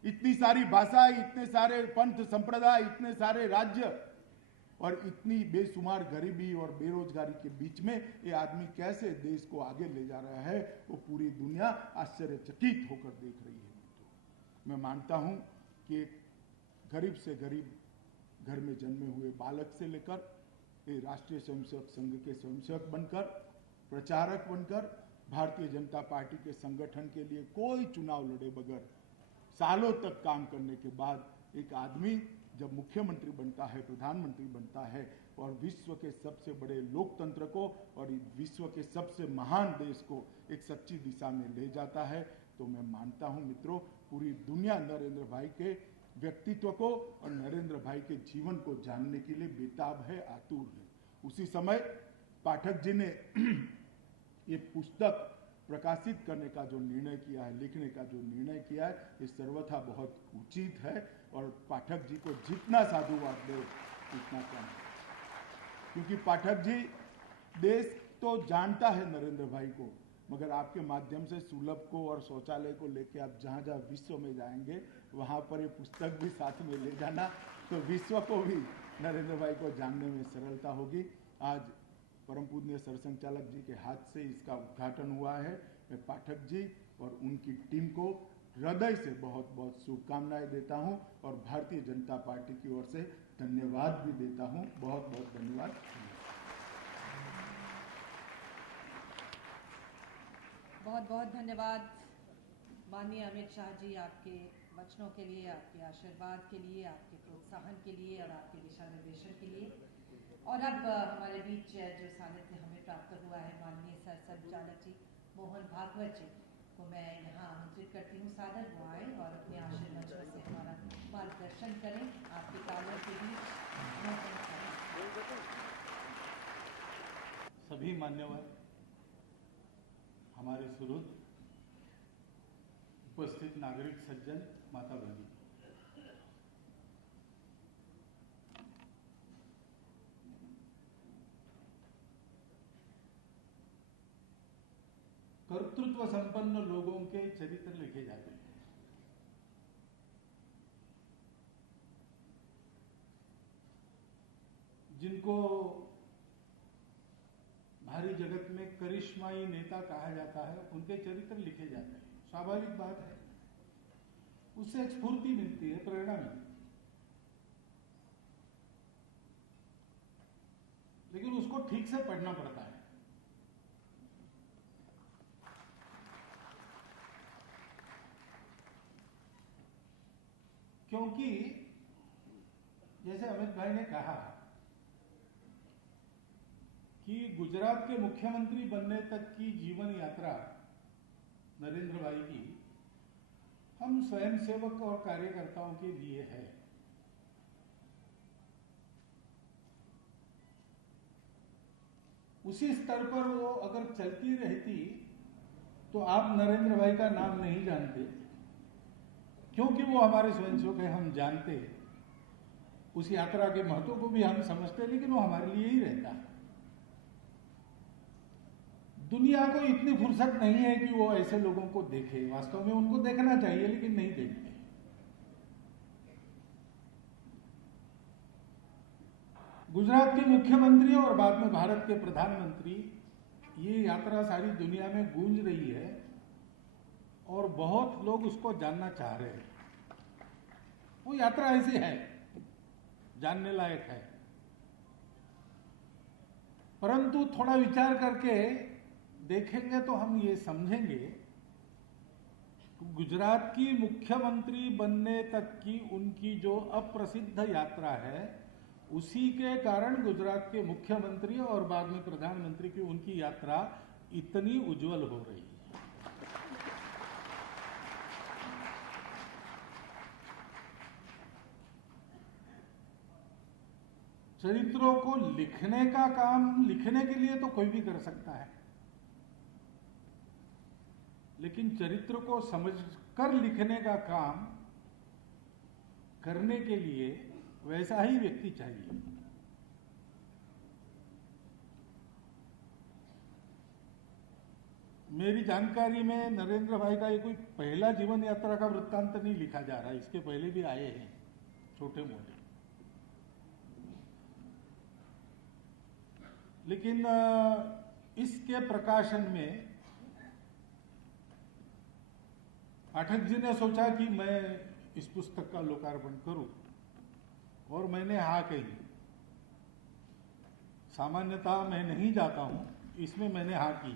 इतनी सारी भाषाएं, इतने सारे पंथ संप्रदाय, इतने सारे राज्य और इतनी बेशुमार गरीबी और बेरोजगारी के बीच में ये आदमी कैसे देश को आगे ले जा रहा है, वो पूरी दुनिया आश्चर्यचकित होकर देख रही है। मैं मानता हूं कि गरीब से गरीब घर में जन्मे हुए बालक से लेकर ये राष्ट्रीय स्वयंसेवक संघ के स्वयंसेवक बनकर, प्रचारक बनकर, भारतीय जनता पार्टी के संगठन के लिए कोई चुनाव लड़े बगैर सालों तक काम करने के बाद एक आदमी जब मुख्यमंत्री बनता है, प्रधानमंत्री बनता है और विश्व के सबसे बड़े लोकतंत्र को और विश्व के सबसे महान देश को एक सच्ची दिशा में ले जाता है, तो मैं मानता हूं मित्रों, पूरी दुनिया नरेंद्र भाई के व्यक्तित्व को और नरेंद्र भाई के जीवन को जानने के लिए बेताब है, आतुर है। उसी समय पाठक जी ने ये पुस्तक प्रकाशित करने का जो निर्णय किया है, लिखने का जो निर्णय किया है, ये सर्वथा बहुत उचित है और पाठक जी को जितना साधुवाद दे उतना कम है। क्योंकि पाठक जी देश तो जानता है नरेंद्र भाई को, मगर आपके माध्यम से सुलभ को और शौचालय को लेकर आप जहाँ जहाँ विश्व में जाएंगे वहाँ पर ये पुस्तक भी साथ में ले जाना, तो विश्व को भी नरेंद्र भाई को जानने में सरलता होगी। आज परम पूज्य सरसंघचालक जी के हाथ से इसका उद्घाटन हुआ है। मैं पाठक जी और उनकी टीम को हृदय से बहुत बहुत शुभकामनाएं देता हूं और भारतीय जनता पार्टी की ओर से धन्यवाद भी देता हूं। बहुत बहुत धन्यवाद। बहुत बहुत धन्यवाद माननीय अमित शाह जी, आपके वचनों के लिए, आपके आशीर्वाद के लिए, आपके प्रोत्साहन के लिए और आपके दिशा निर्देशन के लिए। और अब हमारे बीच जो सानिध्य हमें प्राप्त हुआ है माननीय सरसंघचालक जी मोहन भागवत जी को मैं यहाँ आमंत्रित करती हूँ सादर वो आए और अपने आशीर्वचनों से हमारा मार्गदर्शन करें। आपके कार्यों के बीच सभी मान्यवर, हमारे सुहृद, उपस्थित नागरिक सज्जन, माता बहनी, कर्तृत्व संपन्न लोगों के चरित्र लिखे जाते हैं। जिनको भारी जगत में करिश्माई नेता कहा जाता है, उनके चरित्र लिखे जाते हैं। स्वाभाविक बात है, उससे एक स्फूर्ति मिलती है, प्रेरणा मिलती है, लेकिन उसको ठीक से पढ़ना पड़ता है। क्योंकि जैसे अमित भाई ने कहा कि गुजरात के मुख्यमंत्री बनने तक की जीवन यात्रा नरेंद्र भाई की हम स्वयंसेवक और कार्यकर्ताओं के लिए है। उसी स्तर पर वो अगर चलती रहती तो आप नरेंद्र भाई का नाम नहीं जानते, क्योंकि वो हमारे स्वयंसेवक है, हम जानते हैं। उस यात्रा के महत्व को भी हम समझते हैं, लेकिन वो हमारे लिए ही रहता है। दुनिया को इतनी फुर्सत नहीं है कि वो ऐसे लोगों को देखे। वास्तव में उनको देखना चाहिए, लेकिन नहीं देखते। गुजरात के मुख्यमंत्री और बाद में भारत के प्रधानमंत्री, ये यात्रा सारी दुनिया में गूंज रही है और बहुत लोग उसको जानना चाह रहे हैं। वो यात्रा ऐसी है, जानने लायक है, परंतु थोड़ा विचार करके देखेंगे तो हम ये समझेंगे कि गुजरात की मुख्यमंत्री बनने तक की उनकी जो अप्रसिद्ध यात्रा है, उसी के कारण गुजरात के मुख्यमंत्री और बाद में प्रधानमंत्री की उनकी यात्रा इतनी उज्जवल हो रही है। चरित्रों को लिखने का काम लिखने के लिए तो कोई भी कर सकता है, लेकिन चरित्र को समझकर लिखने का काम करने के लिए वैसा ही व्यक्ति चाहिए। मेरी जानकारी में नरेंद्र भाई का ये कोई पहला जीवन यात्रा का वृत्तांत नहीं लिखा जा रहा, इसके पहले भी आए हैं छोटे मोटे। लेकिन इसके प्रकाशन में पाठक जी ने सोचा कि मैं इस पुस्तक का लोकार्पण करूं, और मैंने हाँ कही। सामान्यतः मैं नहीं जाता हूं, इसमें मैंने हाँ की।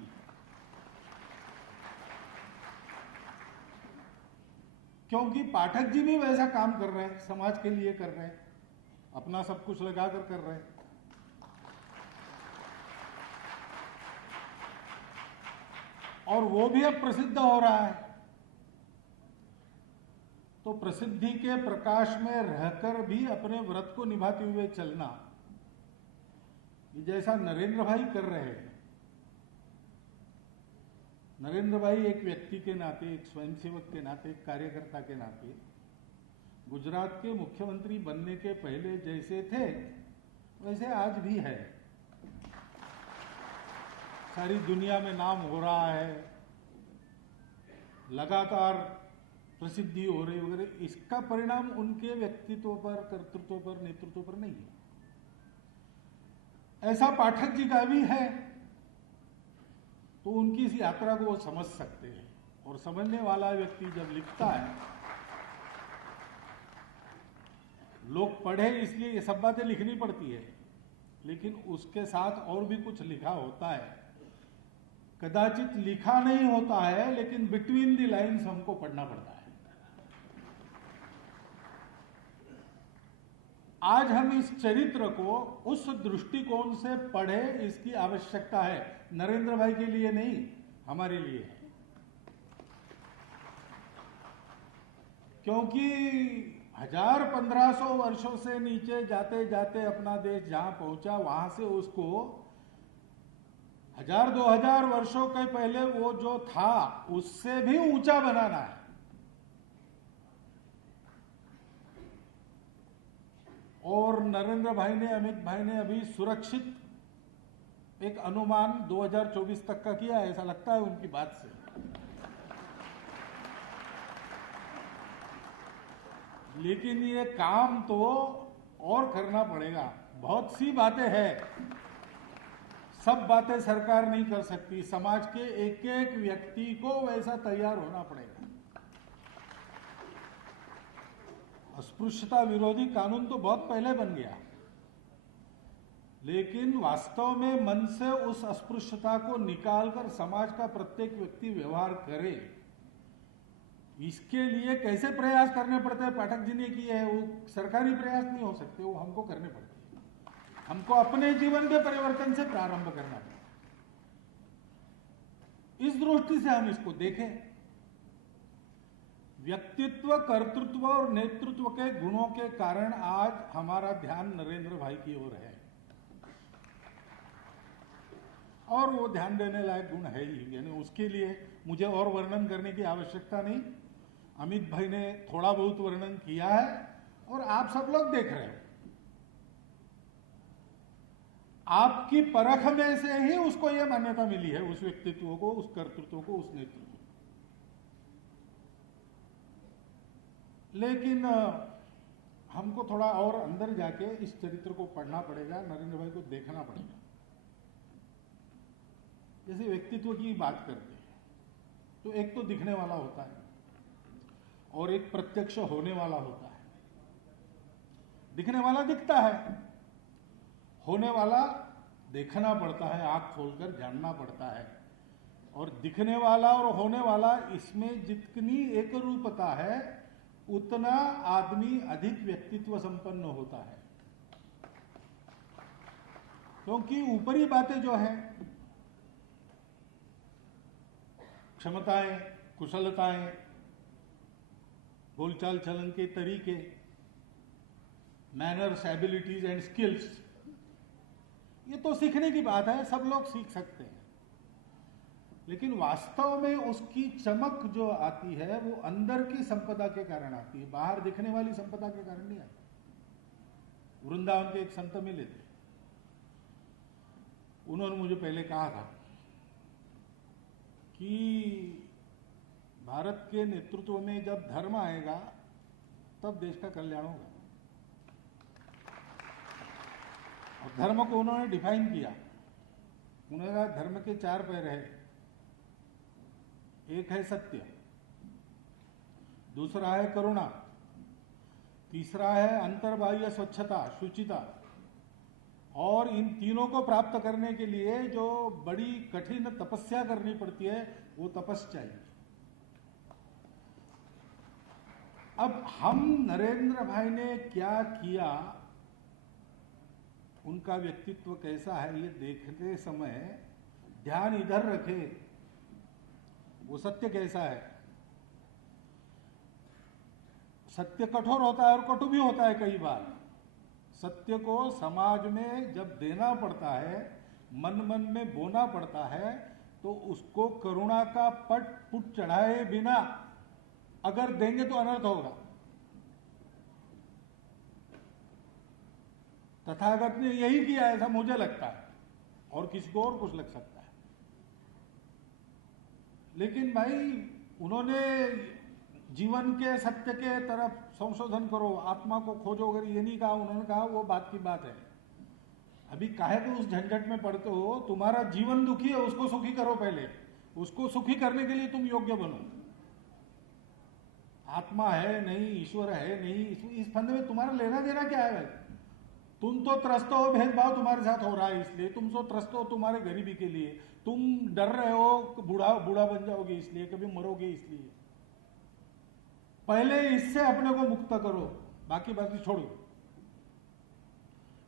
क्योंकि पाठक जी भी वैसा काम कर रहे हैं, समाज के लिए कर रहे हैं, अपना सब कुछ लगाकर कर रहे हैं। और वो भी अब प्रसिद्ध हो रहा है, तो प्रसिद्धि के प्रकाश में रहकर भी अपने व्रत को निभाते हुए चलना, जैसा नरेंद्र भाई कर रहे हैं। नरेंद्र भाई एक व्यक्ति के नाते, एक स्वयंसेवक के नाते, एक कार्यकर्ता के नाते गुजरात के मुख्यमंत्री बनने के पहले जैसे थे वैसे आज भी है। सारी दुनिया में नाम हो रहा है, लगातार प्रसिद्धि हो रही वगैरह। इसका परिणाम उनके व्यक्तित्व पर, कर्तृत्व पर, नेतृत्व पर नहीं है। ऐसा पाठक जी का भी है, तो उनकी इस यात्रा को वो समझ सकते हैं। और समझने वाला व्यक्ति जब लिखता है, लोग पढ़े इसलिए ये सब बातें लिखनी पड़ती है, लेकिन उसके साथ और भी कुछ लिखा होता है। कदाचित लिखा नहीं होता है, लेकिन बिटवीन द लाइन्स हमको पढ़ना पड़ता है। आज हम इस चरित्र को उस दृष्टिकोण से पढ़े, इसकी आवश्यकता है। नरेंद्र भाई के लिए नहीं, हमारे लिए है। क्योंकि 1000-1500 वर्षों से नीचे जाते जाते अपना देश जहां पहुंचा, वहां से उसको 1000-2000 वर्षों के पहले वो जो था उससे भी ऊंचा बनाना है। और नरेंद्र भाई ने, अमित भाई ने अभी सुरक्षित एक अनुमान 2024 तक का किया है, ऐसा लगता है उनकी बात से। लेकिन ये काम तो और करना पड़ेगा। बहुत सी बातें हैं, सब बातें सरकार नहीं कर सकती। समाज के एक एक व्यक्ति को वैसा तैयार होना पड़ेगा। अस्पृश्यता विरोधी कानून तो बहुत पहले बन गया, लेकिन वास्तव में मन से उस अस्पृश्यता को निकालकर समाज का प्रत्येक व्यक्ति व्यवहार करे, इसके लिए कैसे प्रयास करने पड़ते हैं, पाठक जी ने किए हैं। वो सरकारी प्रयास नहीं हो सकते, वो हमको करने पड़ते हैं। हमको अपने जीवन के परिवर्तन से प्रारंभ करना है। इस दृष्टि से हम इसको देखें। व्यक्तित्व, कर्तृत्व और नेतृत्व के गुणों के कारण आज हमारा ध्यान नरेंद्र भाई की ओर है, और वो ध्यान देने लायक गुण है ही, यानी उसके लिए मुझे और वर्णन करने की आवश्यकता नहीं। अमित भाई ने थोड़ा बहुत वर्णन किया है और आप सब लोग देख रहे हो। आपकी परख में से ही उसको यह मान्यता मिली है, उस व्यक्तित्व को, उस कर्तृत्व को, उस नेतृत्व को। लेकिन हमको थोड़ा और अंदर जाके इस चरित्र को पढ़ना पड़ेगा, नरेंद्र भाई को देखना पड़ेगा। जैसे व्यक्तित्व की बात करते हैं तो एक तो दिखने वाला होता है और एक प्रत्यक्ष होने वाला होता है। दिखने वाला दिखता है, होने वाला देखना पड़ता है, आंख खोलकर जानना पड़ता है। और दिखने वाला और होने वाला, इसमें जितनी एक रूपता है उतना आदमी अधिक व्यक्तित्व संपन्न होता है। क्योंकि ऊपरी बातें जो है, क्षमताएं, कुशलताएं, बोलचाल चलन के तरीके, मैनर्स, एबिलिटीज एंड स्किल्स, ये तो सीखने की बात है, सब लोग सीख सकते हैं। लेकिन वास्तव में उसकी चमक जो आती है वो अंदर की संपदा के कारण आती है, बाहर दिखने वाली संपदा के कारण नहीं आती। वृंदावन के एक संत मिले थे, उन्होंने मुझे पहले कहा था कि भारत के नेतृत्व में जब धर्म आएगा तब देश का कल्याण होगा। और धर्म को उन्होंने डिफाइन किया। उन्होंने कहा धर्म के 4 पैर है। एक है सत्य, दूसरा है करुणा, तीसरा है अंतर्बाह्य स्वच्छता, शुचिता, और इन तीनों को प्राप्त करने के लिए जो बड़ी कठिन तपस्या करनी पड़ती है वो तपस्या चाहिए। अब हम नरेंद्र भाई ने क्या किया, उनका व्यक्तित्व कैसा है, ये देखते समय ध्यान इधर रखें, वो सत्य कैसा है। सत्य कठोर होता है और कटु भी होता है कई बार। सत्य को समाज में जब देना पड़ता है, मन मन में बोना पड़ता है, तो उसको करुणा का पुट चढ़ाए बिना अगर देंगे तो अनर्थ होगा। तथागत ने यही किया, ऐसा मुझे लगता है, और किसी को और कुछ लग सकता है। लेकिन भाई उन्होंने जीवन के सत्य के तरफ संशोधन करो, आत्मा को खोजो, अगर ये नहीं कहा, उन्होंने कहा वो बात की बात है। अभी काहे को उस झंझट में पड़ते हो, तुम्हारा जीवन दुखी है, उसको सुखी करो पहले। उसको सुखी करने के लिए तुम योग्य बनो। आत्मा है नहीं, ईश्वर है नहीं, इस फंदे में तुम्हारा लेना देना क्या है भाई। तुम तो त्रस्त हो, भेदभाव तुम्हारे साथ हो रहा है इसलिए, तुम तो त्रस्त हो तुम्हारे गरीबी के लिए, तुम डर रहे हो बूढ़ा बन जाओगे इसलिए, कभी मरोगे इसलिए। पहले इससे अपने को मुक्त करो, बाकी छोड़ो।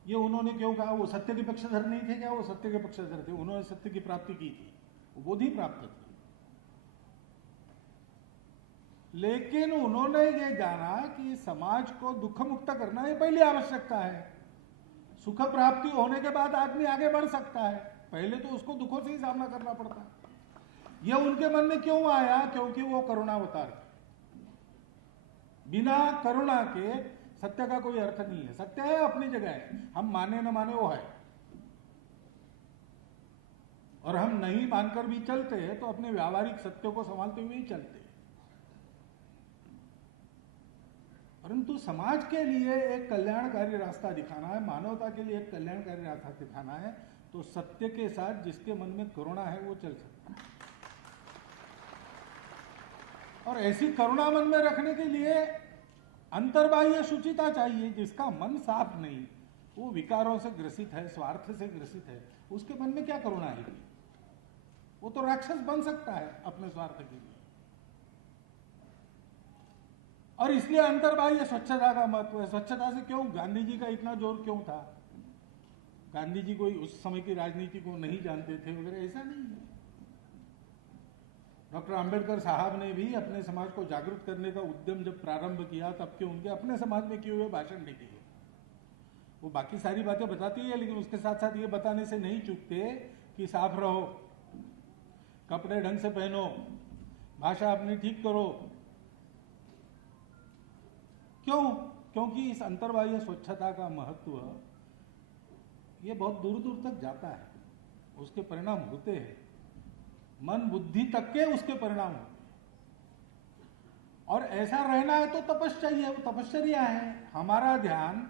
ये उन्होंने क्यों कहा, वो सत्य के पक्षधर नहीं थे क्या? वो सत्य के पक्षधर थे, उन्होंने सत्य की प्राप्ति की थी, वो बोधि प्राप्त की। लेकिन उन्होंने ये जाना कि समाज को दुख मुक्त करना ये पहली आवश्यकता है। सुख प्राप्ति होने के बाद आदमी आगे बढ़ सकता है, पहले तो उसको दुखों से ही सामना करना पड़ता है। यह उनके मन में क्यों आया? क्योंकि वो करुणावतार थे। बिना करुणा के सत्य का कोई अर्थ नहीं है। सत्य है, अपनी जगह है, हम माने न माने वो है। और हम नहीं मानकर भी चलते हैं तो अपने व्यावहारिक सत्य को संभालते हुए ही चलते हैं। परंतु समाज के लिए एक कल्याणकारी रास्ता दिखाना है, मानवता के लिए एक कल्याणकारी रास्ता दिखाना है, तो सत्य के साथ जिसके मन में करुणा है वो चल सकता है। और ऐसी करुणा मन में रखने के लिए अंतर्बाह्य शुचिता चाहिए। जिसका मन साफ नहीं, वो विकारों से ग्रसित है, स्वार्थ से ग्रसित है, उसके मन में क्या करुणा आएगी? वो तो राक्षस बन सकता है अपने स्वार्थ के लिए। और इसलिए अंतर्बाह्य स्वच्छता का महत्व है। स्वच्छता से क्यों गांधी जी का इतना जोर क्यों था? गांधी जी कोई उस समय की राजनीति को नहीं जानते थे वगैरह, ऐसा नहीं है। डॉक्टर अंबेडकर साहब ने भी अपने समाज को जागरूक करने का उद्यम जब प्रारंभ किया तब के उनके अपने समाज में किए हुए भाषण नहीं किए। वो बाकी सारी बातें बताती है, लेकिन उसके साथ साथ ये बताने से नहीं चूकते कि साफ रहो, कपड़े ढंग से पहनो, भाषा अपनी ठीक करो। क्यों? क्योंकि इस अंतर्बाह्य स्वच्छता का महत्व ये बहुत दूर दूर तक जाता है, उसके परिणाम होते हैं, मन बुद्धि तक के उसके परिणाम होते हैं। और ऐसा रहना है तो तपस्या, वो तपश्चर्या है। हमारा ध्यान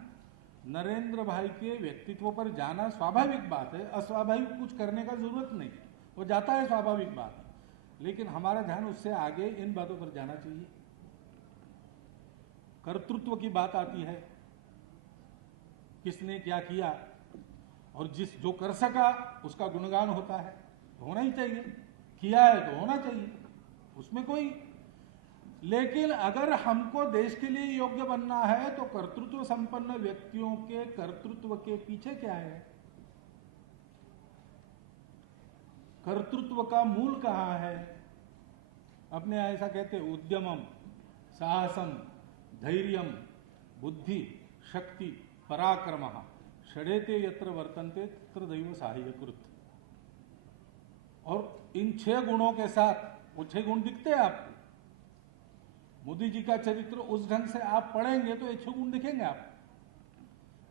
नरेंद्र भाई के व्यक्तित्व पर जाना स्वाभाविक बात है, अस्वाभाविक कुछ करने का जरूरत नहीं, वो जाता है स्वाभाविक बात है, लेकिन हमारा ध्यान उससे आगे इन बातों पर जाना चाहिए। कर्तृत्व की बात आती है, किसने क्या किया, और जो कर सका उसका गुणगान होता है, होना ही चाहिए, किया है तो होना चाहिए, उसमें कोई। लेकिन अगर हमको देश के लिए योग्य बनना है तो कर्तृत्व संपन्न व्यक्तियों के कर्तृत्व के पीछे क्या है, कर्तृत्व का मूल कहां है? अपने ऐसा कहते उद्यमम, साहसम, धैर्यम, बुद्धि, शक्ति, पराक्रमः, षडेते यत्र वर्तन्ते तत्र दैव साहाय्यकृत। और इन 6 गुणों के साथ, वो 6 गुण दिखते हैं आपको, मोदी जी का चरित्र उस ढंग से आप पढ़ेंगे तो ये 6 गुण दिखेंगे आपको।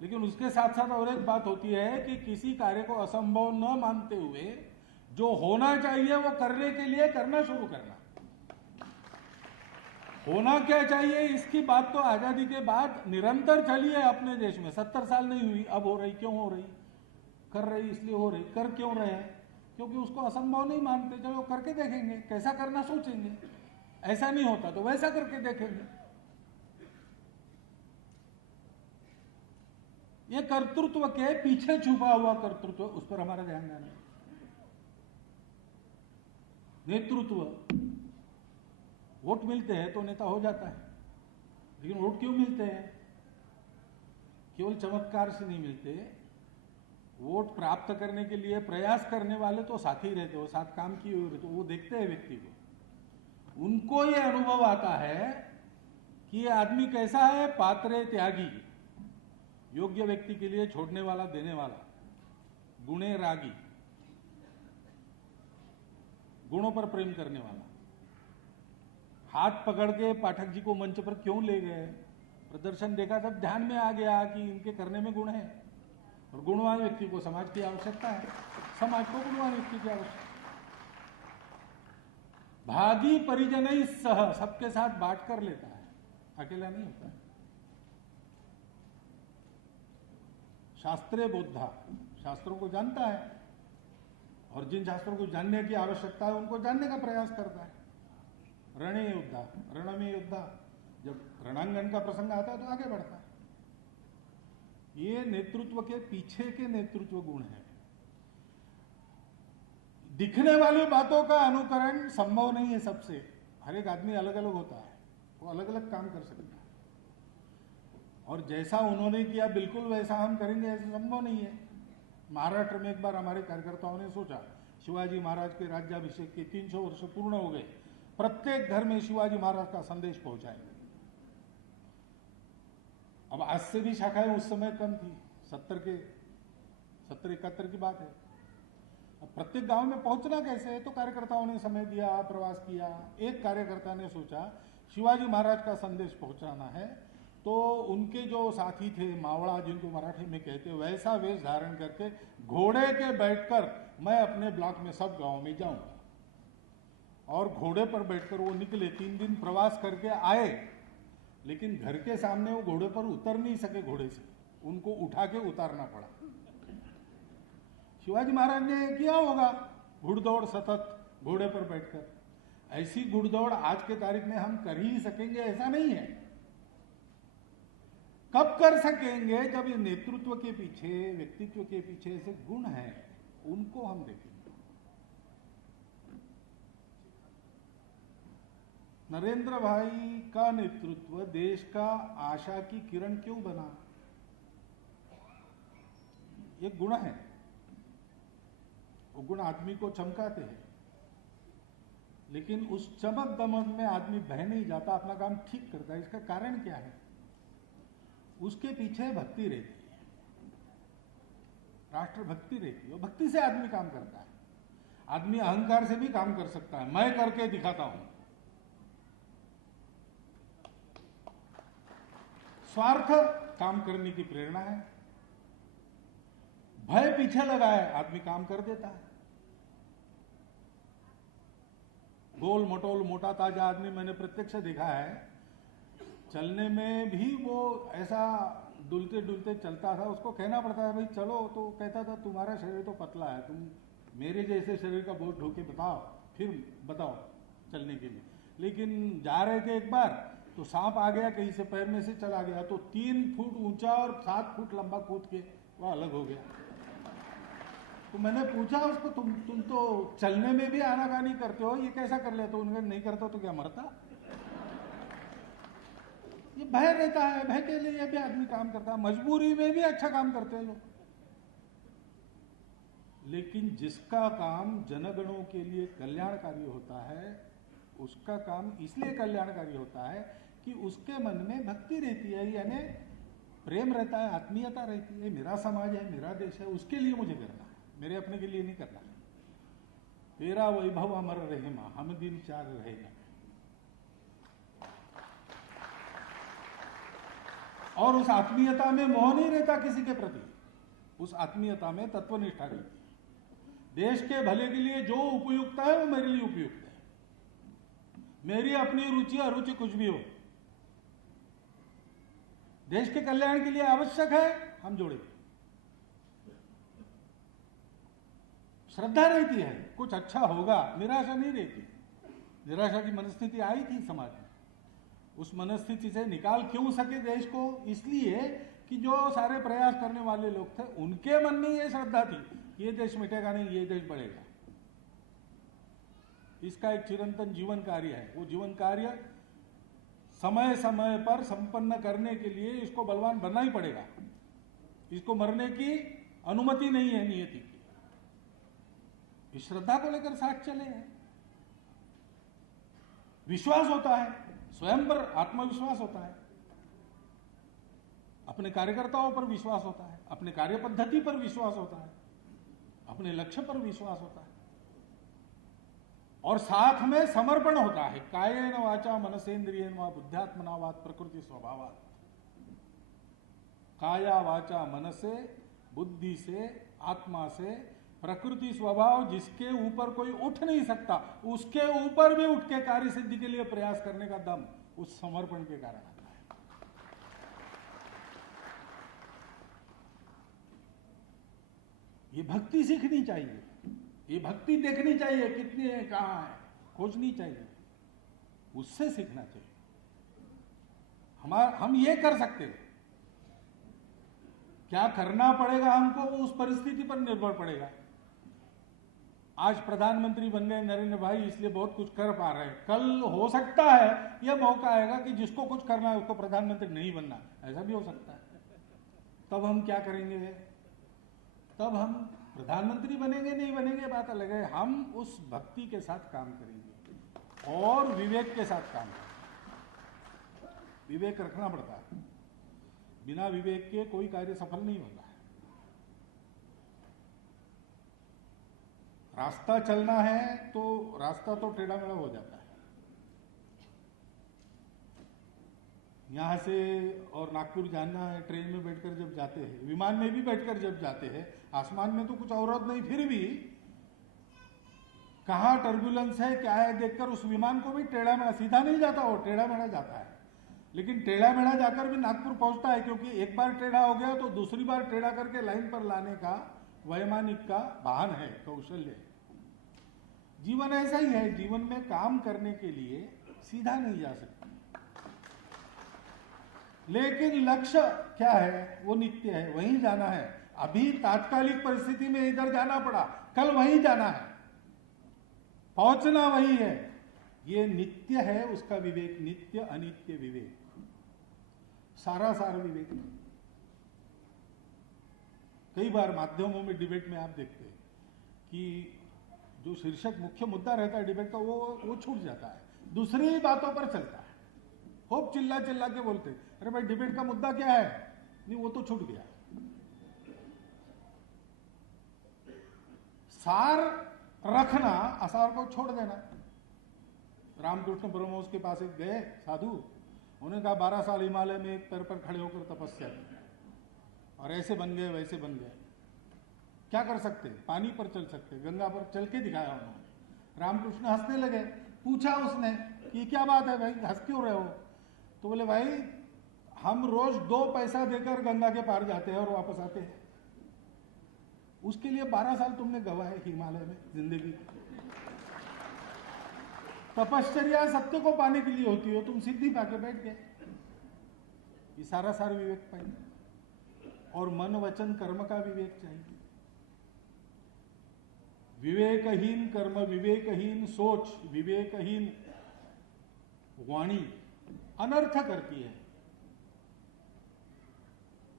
लेकिन उसके साथ साथ और एक बात होती है कि किसी कार्य को असंभव न मानते हुए जो होना चाहिए वो करने के लिए करना शुरू करना। होना क्या चाहिए इसकी बात तो आजादी के बाद निरंतर चली है अपने देश में, 70 साल नहीं हुई, अब हो रही। क्यों हो रही? कर रही इसलिए हो रही। कर क्यों रहे हैं? क्योंकि उसको असंभव नहीं मानते। चलो करके देखेंगे, कैसा करना सोचेंगे, ऐसा नहीं होता तो वैसा करके देखेंगे। ये कर्तृत्व के पीछे छुपा हुआ कर्तृत्व, उस पर हमारा ध्यान देना है। नेतृत्व, वोट मिलते हैं तो नेता हो जाता है, लेकिन वोट क्यों मिलते हैं? केवल चमत्कार से नहीं मिलते। वोट प्राप्त करने के लिए प्रयास करने वाले तो साथ ही रहते, वो साथ काम किए हुए रहते, वो देखते हैं व्यक्ति को, उनको ये अनुभव आता है कि ये आदमी कैसा है, पात्रे त्यागी, योग्य व्यक्ति के लिए छोड़ने वाला, देने वाला, गुणे रागी, गुणों पर प्रेम करने वाला। हाथ पकड़ के पाठक जी को मंच पर क्यों ले गए? प्रदर्शन देखा तब ध्यान में आ गया कि इनके करने में गुण है, और गुणवान व्यक्ति को समाज की आवश्यकता है, समाज को गुणवान व्यक्ति की आवश्यकता। भागी परिजन सह, सबके साथ बांट कर लेता है, अकेला नहीं होता। शास्त्रे बोधा, शास्त्रों को जानता है, और जिन शास्त्रों को जानने की आवश्यकता है उनको जानने का प्रयास करता है। रणे योद्धा, रण में योद्धा, जब रणांगन का प्रसंग आता है तो आगे बढ़ता है। ये नेतृत्व के पीछे के नेतृत्व गुण है। दिखने वाली बातों का अनुकरण संभव नहीं है सबसे, हर एक आदमी अलग अलग होता है, वो अलग अलग काम कर सकता है, और जैसा उन्होंने किया बिल्कुल वैसा हम करेंगे ऐसा संभव नहीं है। महाराष्ट्र में एक बार हमारे कार्यकर्ताओं ने सोचा, शिवाजी महाराज के राज्याभिषेक के 300 वर्ष पूर्ण हो गए, प्रत्येक घर में शिवाजी महाराज का संदेश पहुंचाएंगे। अब आज से भी शाखाएं उस समय कम थी, 70-71 की बात है। अब प्रत्येक गांव में पहुंचना कैसे है, तो कार्यकर्ताओं ने समय दिया, प्रवास किया। एक कार्यकर्ता ने सोचा शिवाजी महाराज का संदेश पहुंचाना है, तो उनके जो साथी थे मावड़ा, जिनको मराठी में कहते, वैसा वेश धारण करके घोड़े के बैठकर मैं अपने ब्लॉक में सब गांव में जाऊंगा। और घोड़े पर बैठकर वो निकले, 3 दिन प्रवास करके आए, लेकिन घर के सामने वो घोड़े पर उतर नहीं सके, घोड़े से उनको उठा के उतारना पड़ा। शिवाजी महाराज ने किया होगा घुड़दौड़ सतत घोड़े पर बैठकर, ऐसी घुड़दौड़ आज के तारीख में हम कर ही सकेंगे ऐसा नहीं है। कब कर सकेंगे? जब ये नेतृत्व के पीछे, व्यक्तित्व के पीछे ऐसे गुण हैं, उनको हम देखेंगे। नरेंद्र भाई का नेतृत्व देश का आशा की किरण क्यों बना? एक गुण है, वो गुण आदमी को चमकाते हैं, लेकिन उस चमक दमक में आदमी बह नहीं जाता, अपना काम ठीक करता है। इसका कारण क्या है? उसके पीछे भक्ति रहती है, राष्ट्र भक्ति रहती है, भक्ति से आदमी काम करता है। आदमी अहंकार से भी काम कर सकता है, मैं करके दिखाता हूं। स्वार्थ काम करने की प्रेरणा है, भय पीछे लगा है, आदमी काम कर देता है। गोल मटोल मोटा ताजा आदमी मैंने प्रत्यक्ष देखा है, चलने में भी वो ऐसा डुलते डुलते चलता था, उसको कहना पड़ता है भाई चलो, तो कहता था तुम्हारा शरीर तो पतला है, तुम मेरे जैसे शरीर का बोझ ढो के बताओ, फिर बताओ चलने के लिए। लेकिन जा रहे थे एक बार तो सांप आ गया, कहीं से पैर में से चला गया, तो 3 फुट ऊंचा और 7 फुट लंबा कूद के वो अलग हो गया। तो मैंने पूछा उसको, तुम तो चलने में भी आनाकानी करते हो, ये कैसा कर लिया? तो उन्होंने नहीं करता तो क्या मरता? ये भय रहता है, भय के लिए भी आदमी काम करता है, मजबूरी में भी अच्छा काम करते हैं लोग। लेकिन जिसका काम जनगणों के लिए कल्याणकारी होता है, उसका काम इसलिए कल्याणकारी होता है कि उसके मन में भक्ति रहती है, यानी प्रेम रहता है, आत्मीयता रहती है। मेरा समाज है, मेरा देश है, उसके लिए मुझे करना है, मेरे अपने के लिए नहीं करना है। तेरा वैभव अमर रहे मां, हम दिन 4 रहेगा। और उस आत्मीयता में मोह नहीं रहता किसी के प्रति, उस आत्मीयता में तत्वनिष्ठा रहती है। देश के भले के लिए जो उपयुक्त है वो मेरे लिए उपयुक्त है, मेरी अपनी रुचि अरुचि कुछ भी हो, देश के कल्याण के लिए आवश्यक है, हम जोड़ेंगे। श्रद्धा रहती है, कुछ अच्छा होगा, निराशा नहीं रहती। निराशा की मनस्थिति आई थी समाज में, उस मनस्थिति से निकाल क्यों सके देश को? इसलिए कि जो सारे प्रयास करने वाले लोग थे, उनके मन में ये श्रद्धा थी, ये देश मिटेगा नहीं, ये देश बढ़ेगा। इसका एक चिरंतन जीवन कार्य है, वो जीवन कार्य समय समय पर संपन्न करने के लिए इसको बलवान बनना ही पड़ेगा। इसको मरने की अनुमति नहीं है नियति की। इस श्रद्धा को लेकर साथ चले हैं। विश्वास होता है, स्वयं पर आत्मविश्वास होता है, अपने कार्यकर्ताओं पर विश्वास होता है, अपने कार्य पद्धति पर विश्वास होता है, अपने लक्ष्य पर विश्वास होता है, और साथ में समर्पण होता है। कायेन वाचा मनसेन्द्रियेण वा बुद्ध्यात्मना वा प्रकृति स्वभावात्। काया वाचा मन से, बुद्धि से, आत्मा से, प्रकृति स्वभाव जिसके ऊपर कोई उठ नहीं सकता, उसके ऊपर भी उठ के कार्य सिद्धि के लिए प्रयास करने का दम उस समर्पण के कारण आता है। ये भक्ति सीखनी चाहिए, ये भक्ति देखनी चाहिए, कितनी है, कहां है, खोजनी चाहिए, उससे सीखना चाहिए। हम ये कर सकते हैं, क्या करना पड़ेगा हमको वो उस परिस्थिति पर निर्भर पड़ेगा। आज प्रधानमंत्री बन गए नरेंद्र भाई, इसलिए बहुत कुछ कर पा रहे हैं। कल हो सकता है यह मौका आएगा कि जिसको कुछ करना है उसको प्रधानमंत्री नहीं बनना, ऐसा भी हो सकता है। तब हम क्या करेंगे? तब हम प्रधानमंत्री बनेंगे नहीं बनेंगे बात अलग है। हम उस भक्ति के साथ काम करेंगे और विवेक के साथ काम करेंगे। विवेक रखना पड़ता है, बिना विवेक के कोई कार्य सफल नहीं होता है। रास्ता चलना है तो रास्ता तो टेढ़ा मेढ़ा हो जाता है। यहां से और नागपुर जाना है, ट्रेन में बैठकर जब जाते हैं, विमान में भी बैठकर जब जाते हैं, आसमान में तो कुछ अवरोध नहीं, फिर भी कहां टर्बुलेंस है क्या है देखकर उस विमान को भी टेढ़ा मेढ़ा, सीधा नहीं जाता, वो टेढ़ा मेढ़ा जाता है। लेकिन टेढ़ा मेढ़ा जाकर भी नागपुर पहुंचता है, क्योंकि एक बार टेढ़ा हो गया तो दूसरी बार टेढ़ा करके लाइन पर लाने का वैमानिक का वाहन है, कौशल्य है। जीवन ऐसा ही है, जीवन में काम करने के लिए सीधा नहीं जा सकता, लेकिन लक्ष्य क्या है? वो नित्य है, वहीं जाना है। अभी तात्कालिक परिस्थिति में इधर जाना पड़ा, कल वहीं जाना है, पहुंचना वही है। ये नित्य है, उसका विवेक, नित्य अनित्य विवेक, सारा सार विवेक। कई बार माध्यमों में डिबेट में आप देखते हैं कि जो शीर्षक मुख्य मुद्दा रहता है डिबेट का वो छूट जाता है, दूसरी बातों पर चलता है। खूब चिल्ला चिल्ला के बोलते, अरे भाई डिबेट का मुद्दा क्या है, नहीं वो तो छूट गया। सार रखना, असार को छोड़ देना। रामकृष्ण परमहंस के पास एक गए साधु, उन्होंने कहा 12 साल हिमालय में एक पैर पर खड़े होकर तपस्या की और ऐसे बन गए वैसे बन गए। क्या कर सकते, पानी पर चल सकते, गंगा पर चल के दिखाया उन्होंने। रामकृष्ण हंसने लगे, पूछा उसने कि क्या बात है भाई, हंस क्यों रहे हो? तो बोले भाई हम रोज 2 पैसा देकर गंगा के पार जाते हैं और वापस आते हैं, उसके लिए 12 साल तुमने गवाए हिमालय में जिंदगी। तपश्चर्या सत्य को पाने के लिए होती हो, तुम सिद्धि पाके बैठ गए। ये सारा सार विवेक पाएंगे और मन वचन कर्म का विवेक चाहिए। विवेकहीन कर्म, विवेकहीन सोच, विवेकहीन वाणी अनर्थ करती है।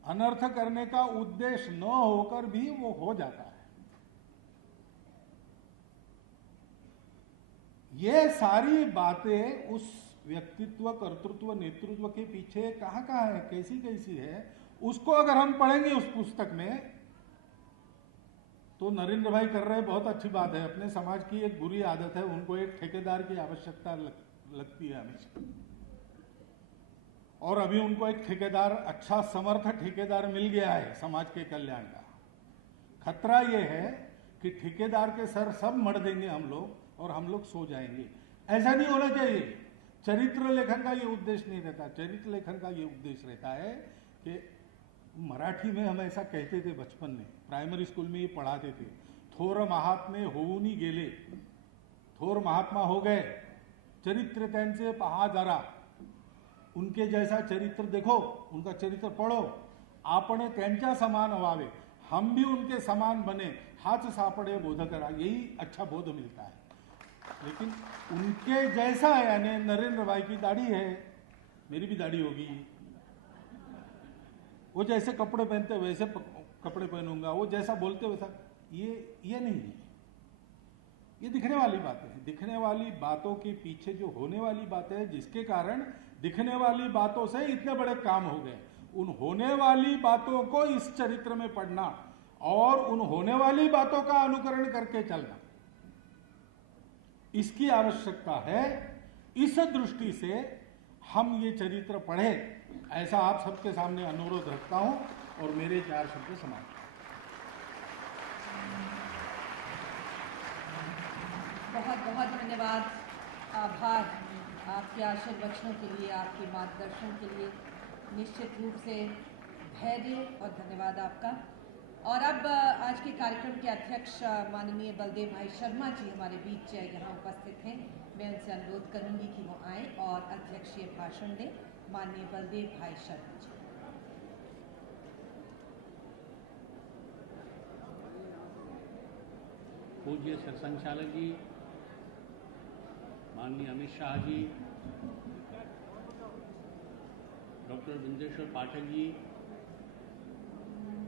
अनर्थ करने का उद्देश्य न होकर भी वो हो जाता है। ये सारी बातें उस व्यक्तित्व, कर्तृत्व, नेतृत्व के पीछे कहां है, कैसी कैसी है, उसको अगर हम पढ़ेंगे उस पुस्तक में तो नरेंद्र भाई कर रहे बहुत अच्छी बात है। अपने समाज की एक बुरी आदत है, उनको एक ठेकेदार की आवश्यकता लगती है हमेशा, और अभी उनको एक ठेकेदार, अच्छा समर्थ ठेकेदार मिल गया है समाज के कल्याण का। खतरा यह है कि ठेकेदार के सर सब मर देंगे हम लोग और हम लोग सो जाएंगे। ऐसा नहीं होना चाहिए। चरित्र लेखन का ये उद्देश्य नहीं रहता। चरित्र लेखन का ये उद्देश्य रहता है कि मराठी में हम ऐसा कहते थे बचपन में, प्राइमरी स्कूल में ये पढ़ाते थे, थोर महात्मे होऊनी गेले, थोर महात्मा हो गए, चरित्र त्यांचे पहा जरा, उनके जैसा चरित्र देखो, उनका चरित्र पढ़ो, आपण त्यांच्या समान व्हावे, हम भी उनके समान बने, हाथ सापड़े बोध करा, यही अच्छा बोध मिलता है। लेकिन उनके जैसा है, यानी नरेंद्र भाई की दाढ़ी है, मेरी भी दाढ़ी होगी, वो जैसे कपड़े पहनते वैसे कपड़े पहनूंगा, वो जैसा बोलते वैसा, ये नहीं है। ये दिखने वाली बातें हैं। दिखने वाली बातों के पीछे जो होने वाली बातें हैं, जिसके कारण दिखने वाली बातों से इतने बड़े काम हो गए, उन होने वाली बातों को इस चरित्र में पढ़ना और उन होने वाली बातों का अनुकरण करके चलना, इसकी आवश्यकता है। इस दृष्टि से हम ये चरित्र पढ़े, ऐसा आप सबके सामने अनुरोध रखता हूं और मेरे 4 शब्द समाप्त। बहुत बहुत धन्यवाद, आभार आपके आशीर्वचनों के लिए, आपके मार्गदर्शन के लिए, निश्चित रूप से धैर्य और धन्यवाद आपका। और अब आज के कार्यक्रम के अध्यक्ष माननीय बलदेव भाई शर्मा जी हमारे बीच यहाँ उपस्थित हैं। मैं उनसे अनुरोध करूंगी कि वो आए और अध्यक्षीय भाषण दें। माननीय बलदेव भाई शर्मा जी। पूज्य सरसंघचालक जी, माननीय अमित शाह जी, डॉक्टर बिंदेश्वर पाठक जी,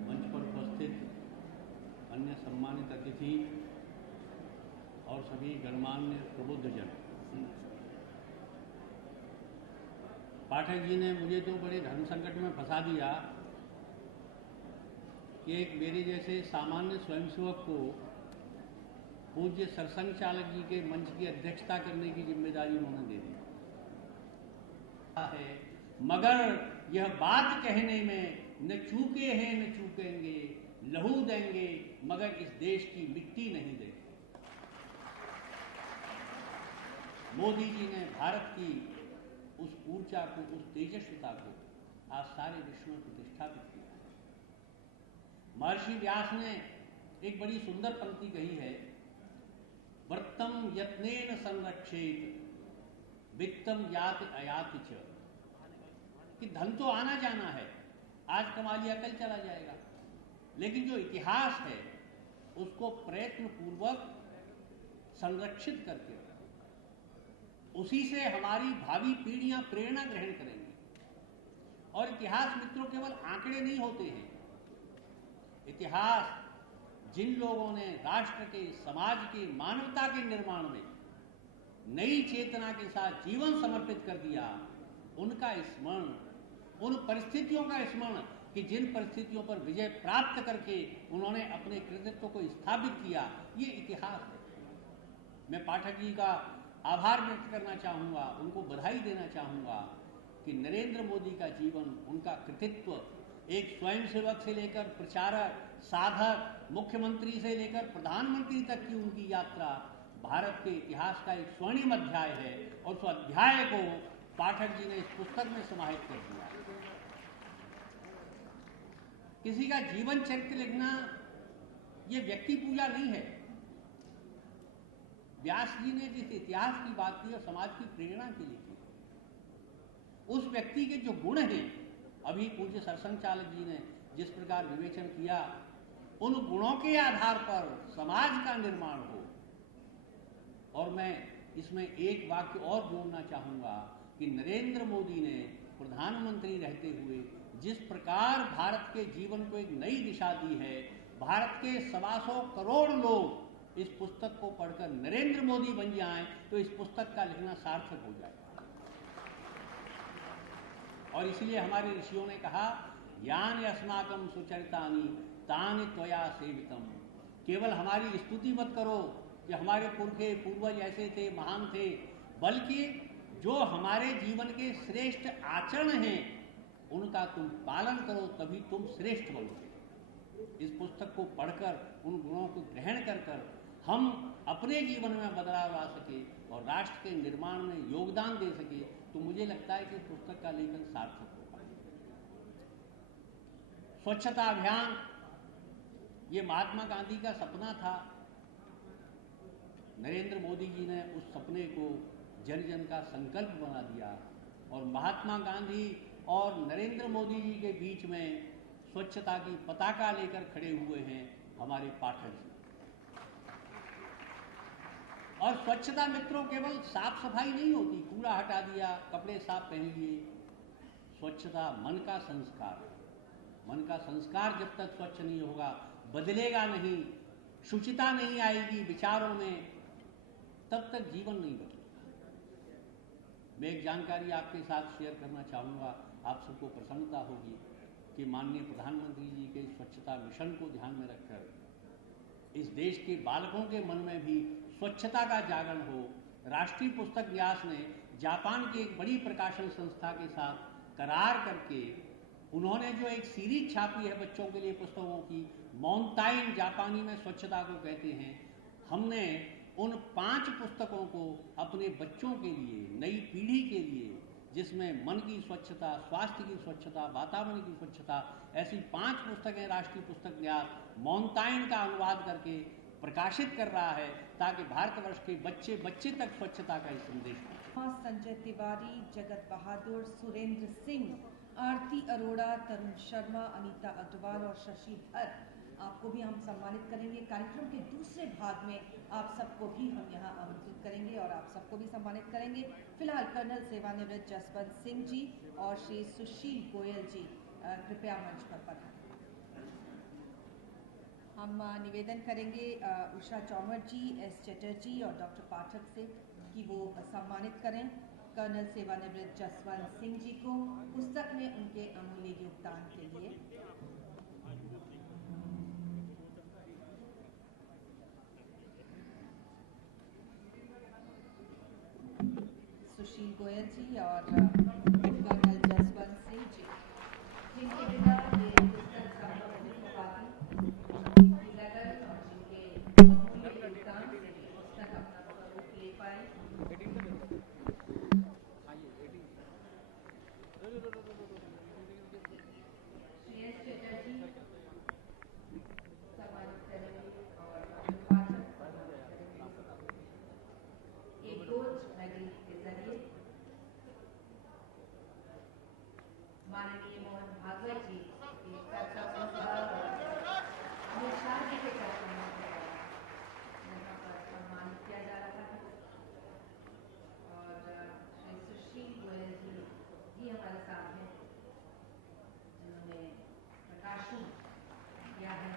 मंच पर उपस्थित अन्य सम्मानित अतिथि और सभी गणमान्य प्रबुद्धजन, पाठक जी ने मुझे तो बड़े धर्म संकट में फंसा दिया कि एक मेरे जैसे सामान्य स्वयंसेवक को पूज्य सरसंघचालक जी के मंच की अध्यक्षता करने की जिम्मेदारी उन्होंने दे दी है। मगर यह बात कहने में न चूके हैं न चूकेंगे, लहू देंगे मगर इस देश की मिट्टी नहीं देंगे। मोदी जी ने भारत की उस ऊर्जा को, उस तेजस्विता को आज सारे विश्व में प्रतिष्ठापित किया है। महर्षि व्यास ने एक बड़ी सुंदर पंक्ति कही है, वर्तम यत्नेन संरक्षेत वित्तम याति अयाति च, कि धन तो आना जाना है, आज कमा लिया कल चला जाएगा, लेकिन जो इतिहास है उसको प्रयत्न पूर्वक संरक्षित करके उसी से हमारी भावी पीढ़ियां प्रेरणा ग्रहण करेंगी। और इतिहास मित्रों केवल आंकड़े नहीं होते हैं, इतिहास जिन लोगों ने राष्ट्र के, समाज के, मानवता के निर्माण में नई चेतना के साथ जीवन समर्पित कर दिया, उनका स्मरण, उन परिस्थितियों का स्मरण कि जिन परिस्थितियों पर विजय प्राप्त करके उन्होंने अपने कृतित्व को स्थापित किया, ये इतिहास है। मैं पाठक जी का आभार व्यक्त करना चाहूँगा, उनको बधाई देना चाहूँगा कि नरेंद्र मोदी का जीवन, उनका कृतित्व, एक स्वयंसेवक से लेकर प्रचारक, साधक, मुख्यमंत्री से लेकर प्रधानमंत्री तक की उनकी यात्रा भारत के इतिहास का एक स्वर्णिम अध्याय है और उस अध्याय को पाठक जी ने इस पुस्तक में समाहित कर दिया। किसी का जीवन चरित्र लिखना ये व्यक्ति पूजा नहीं है। व्यास जी ने जिस इतिहास की बात की और समाज की प्रेरणा के लिए की, उस व्यक्ति के जो गुण हैं, अभी पूज्य सरसंघ चालक जी ने जिस प्रकार विवेचन किया, उन गुणों के आधार पर समाज का निर्माण हो। और मैं इसमें एक वाक्य और जोड़ना चाहूंगा कि नरेंद्र मोदी ने प्रधानमंत्री रहते हुए जिस प्रकार भारत के जीवन को एक नई दिशा दी है, भारत के 125 करोड़ लोग इस पुस्तक को पढ़कर नरेंद्र मोदी बन जाएं तो इस पुस्तक का लिखना सार्थक हो जाएगा। और इसलिए हमारे ऋषियों ने कहा, यानि अस्माकं सुचरितानि तानि त्वया सेवितम। केवल हमारी स्तुति मत करो कि हमारे पुरखे पूर्वज ऐसे थे, महान थे, बल्कि जो हमारे जीवन के श्रेष्ठ आचरण हैं उनका तुम पालन करो, तभी तुम श्रेष्ठ बनोगे। इस पुस्तक को पढ़कर, उन गुणों को ग्रहण कर हम अपने जीवन में बदलाव ला सके और राष्ट्र के निर्माण में योगदान दे सके, तो मुझे लगता है कि इस पुस्तक का लेखन सार्थक होगा। स्वच्छता अभियान, ये महात्मा गांधी का सपना था। नरेंद्र मोदी जी ने उस सपने को जन जन का संकल्प बना दिया और महात्मा गांधी और नरेंद्र मोदी जी के बीच में स्वच्छता की पताका लेकर खड़े हुए हैं हमारे पाठक जी। और स्वच्छता मित्रों केवल साफ सफाई नहीं होती, कूड़ा हटा दिया, कपड़े साफ पहन लिए। स्वच्छता मन का संस्कार है। मन का संस्कार जब तक स्वच्छ नहीं होगा, बदलेगा नहीं, शुचिता नहीं आएगी विचारों में, तब तक जीवन नहीं बदलेगा। मैं एक जानकारी आपके साथ शेयर करना चाहूँगा, आप सबको प्रसन्नता होगी कि माननीय प्रधानमंत्री जी के स्वच्छता मिशन को ध्यान में रखकर इस देश के बालकों के मन में भी स्वच्छता का जागरण हो। राष्ट्रीय पुस्तक न्यास ने जापान की एक बड़ी प्रकाशन संस्था के साथ करार करके उन्होंने जो एक सीरीज छापी है बच्चों के लिए पुस्तकों की, मॉन्टाइन जापानी में स्वच्छता को कहते हैं, हमने उन 5 पुस्तकों को अपने बच्चों के लिए, नई पीढ़ी के लिए, जिसमें मन की स्वच्छता, स्वास्थ्य की स्वच्छता, वातावरण की स्वच्छता, ऐसी 5 पुस्तकें राष्ट्रीय पुस्तक न्यास मॉन्टाइन का अनुवाद करके प्रकाशित कर रहा है, ताकि भारतवर्ष के बच्चे बच्चे तक स्वच्छता का संदेश पहुंचे। संजय तिवारी, जगत बहादुर, सुरेंद्र सिंह, आरती अरोड़ा, तरुण शर्मा, अनीता अग्रवाल और शशि धर, आपको भी हम सम्मानित करेंगे। कार्यक्रम के दूसरे भाग में आप सबको भी हम यहाँ आमंत्रित करेंगे और आप सबको भी सम्मानित करेंगे। फिलहाल कर्नल सेवानिवृत्त जसवंत सिंह जी और श्री सुशील गोयल जी कृपया मंच पर पधारें। हम निवेदन करेंगे उषा चौमर जी, एस चटर्जी और डॉक्टर पाठक से कि वो सम्मानित करें कर्नल सेवानिवृत्त जसवंत सिंह जी को पुस्तक में उनके अमूल्य योगदान के लिए। सुशील गोयल जी और कर्नल जसवंत सिंह जी, जिनके बिना ये पुस्तक संभव नहीं हो पाती, जिनकी लगन और जिनके अमूल्य योगदान से पुस्तक अपना स्वरूप ले पाए। श्री एस चटर्जी सम्मानित करेंगे और डॉक्टर पाठक सम्मानित करेंगे। एक गोल्ड मेडल के जरिए माननीय मोहन भागवत जी के कर्तव्य के यहाँ पर सम्मानित किया जा रहा है और श्री सुशील गोयल जी भी हमारे साथ हैं, जिन्होंने प्रकाशन किया है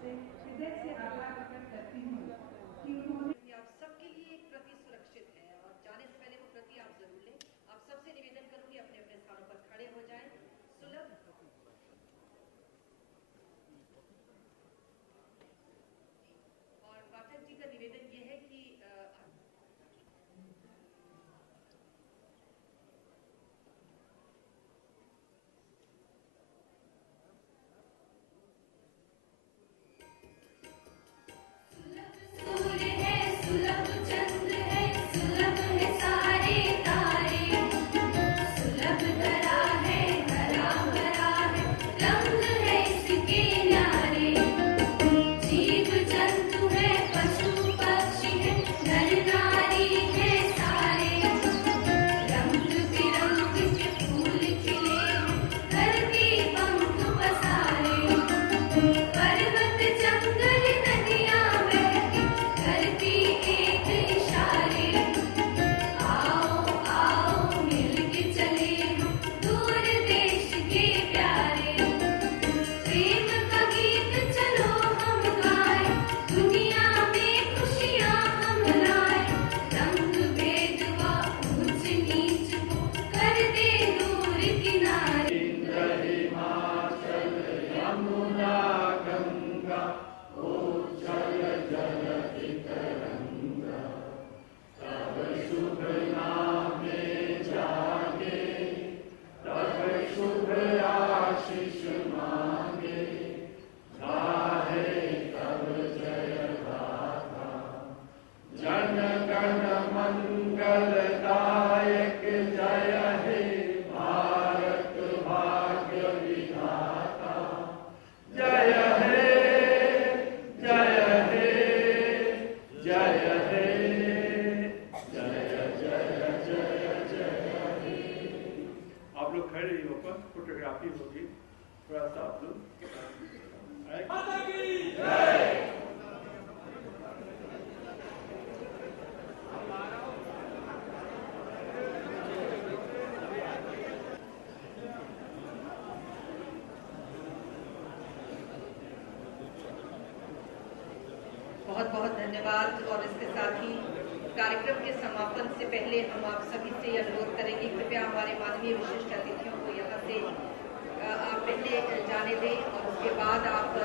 से हृदय से आभार प्रकट करती हूँ कि उन्होंने आप सबके लिए एक प्रति सुरक्षित है और जाने से पहले वो प्रति आप जरूर लें। आप सबसे निवेदन करूंगी अपने अपने स्थानों पर खड़े हो जाएं। सुलभ और पाठक जी का निवेदन ये है कि फोटोग्राफी होगी, थोड़ा सा आप लोग बहुत बहुत धन्यवाद। और इसके साथ ही कार्यक्रम के समापन से पहले हम आप सभी से यह अनुरोध करेंगे, कृपया हमारे माननीय विशिष्ट अतिथियों को यहाँ से आप पहले जाने दें और उसके बाद आप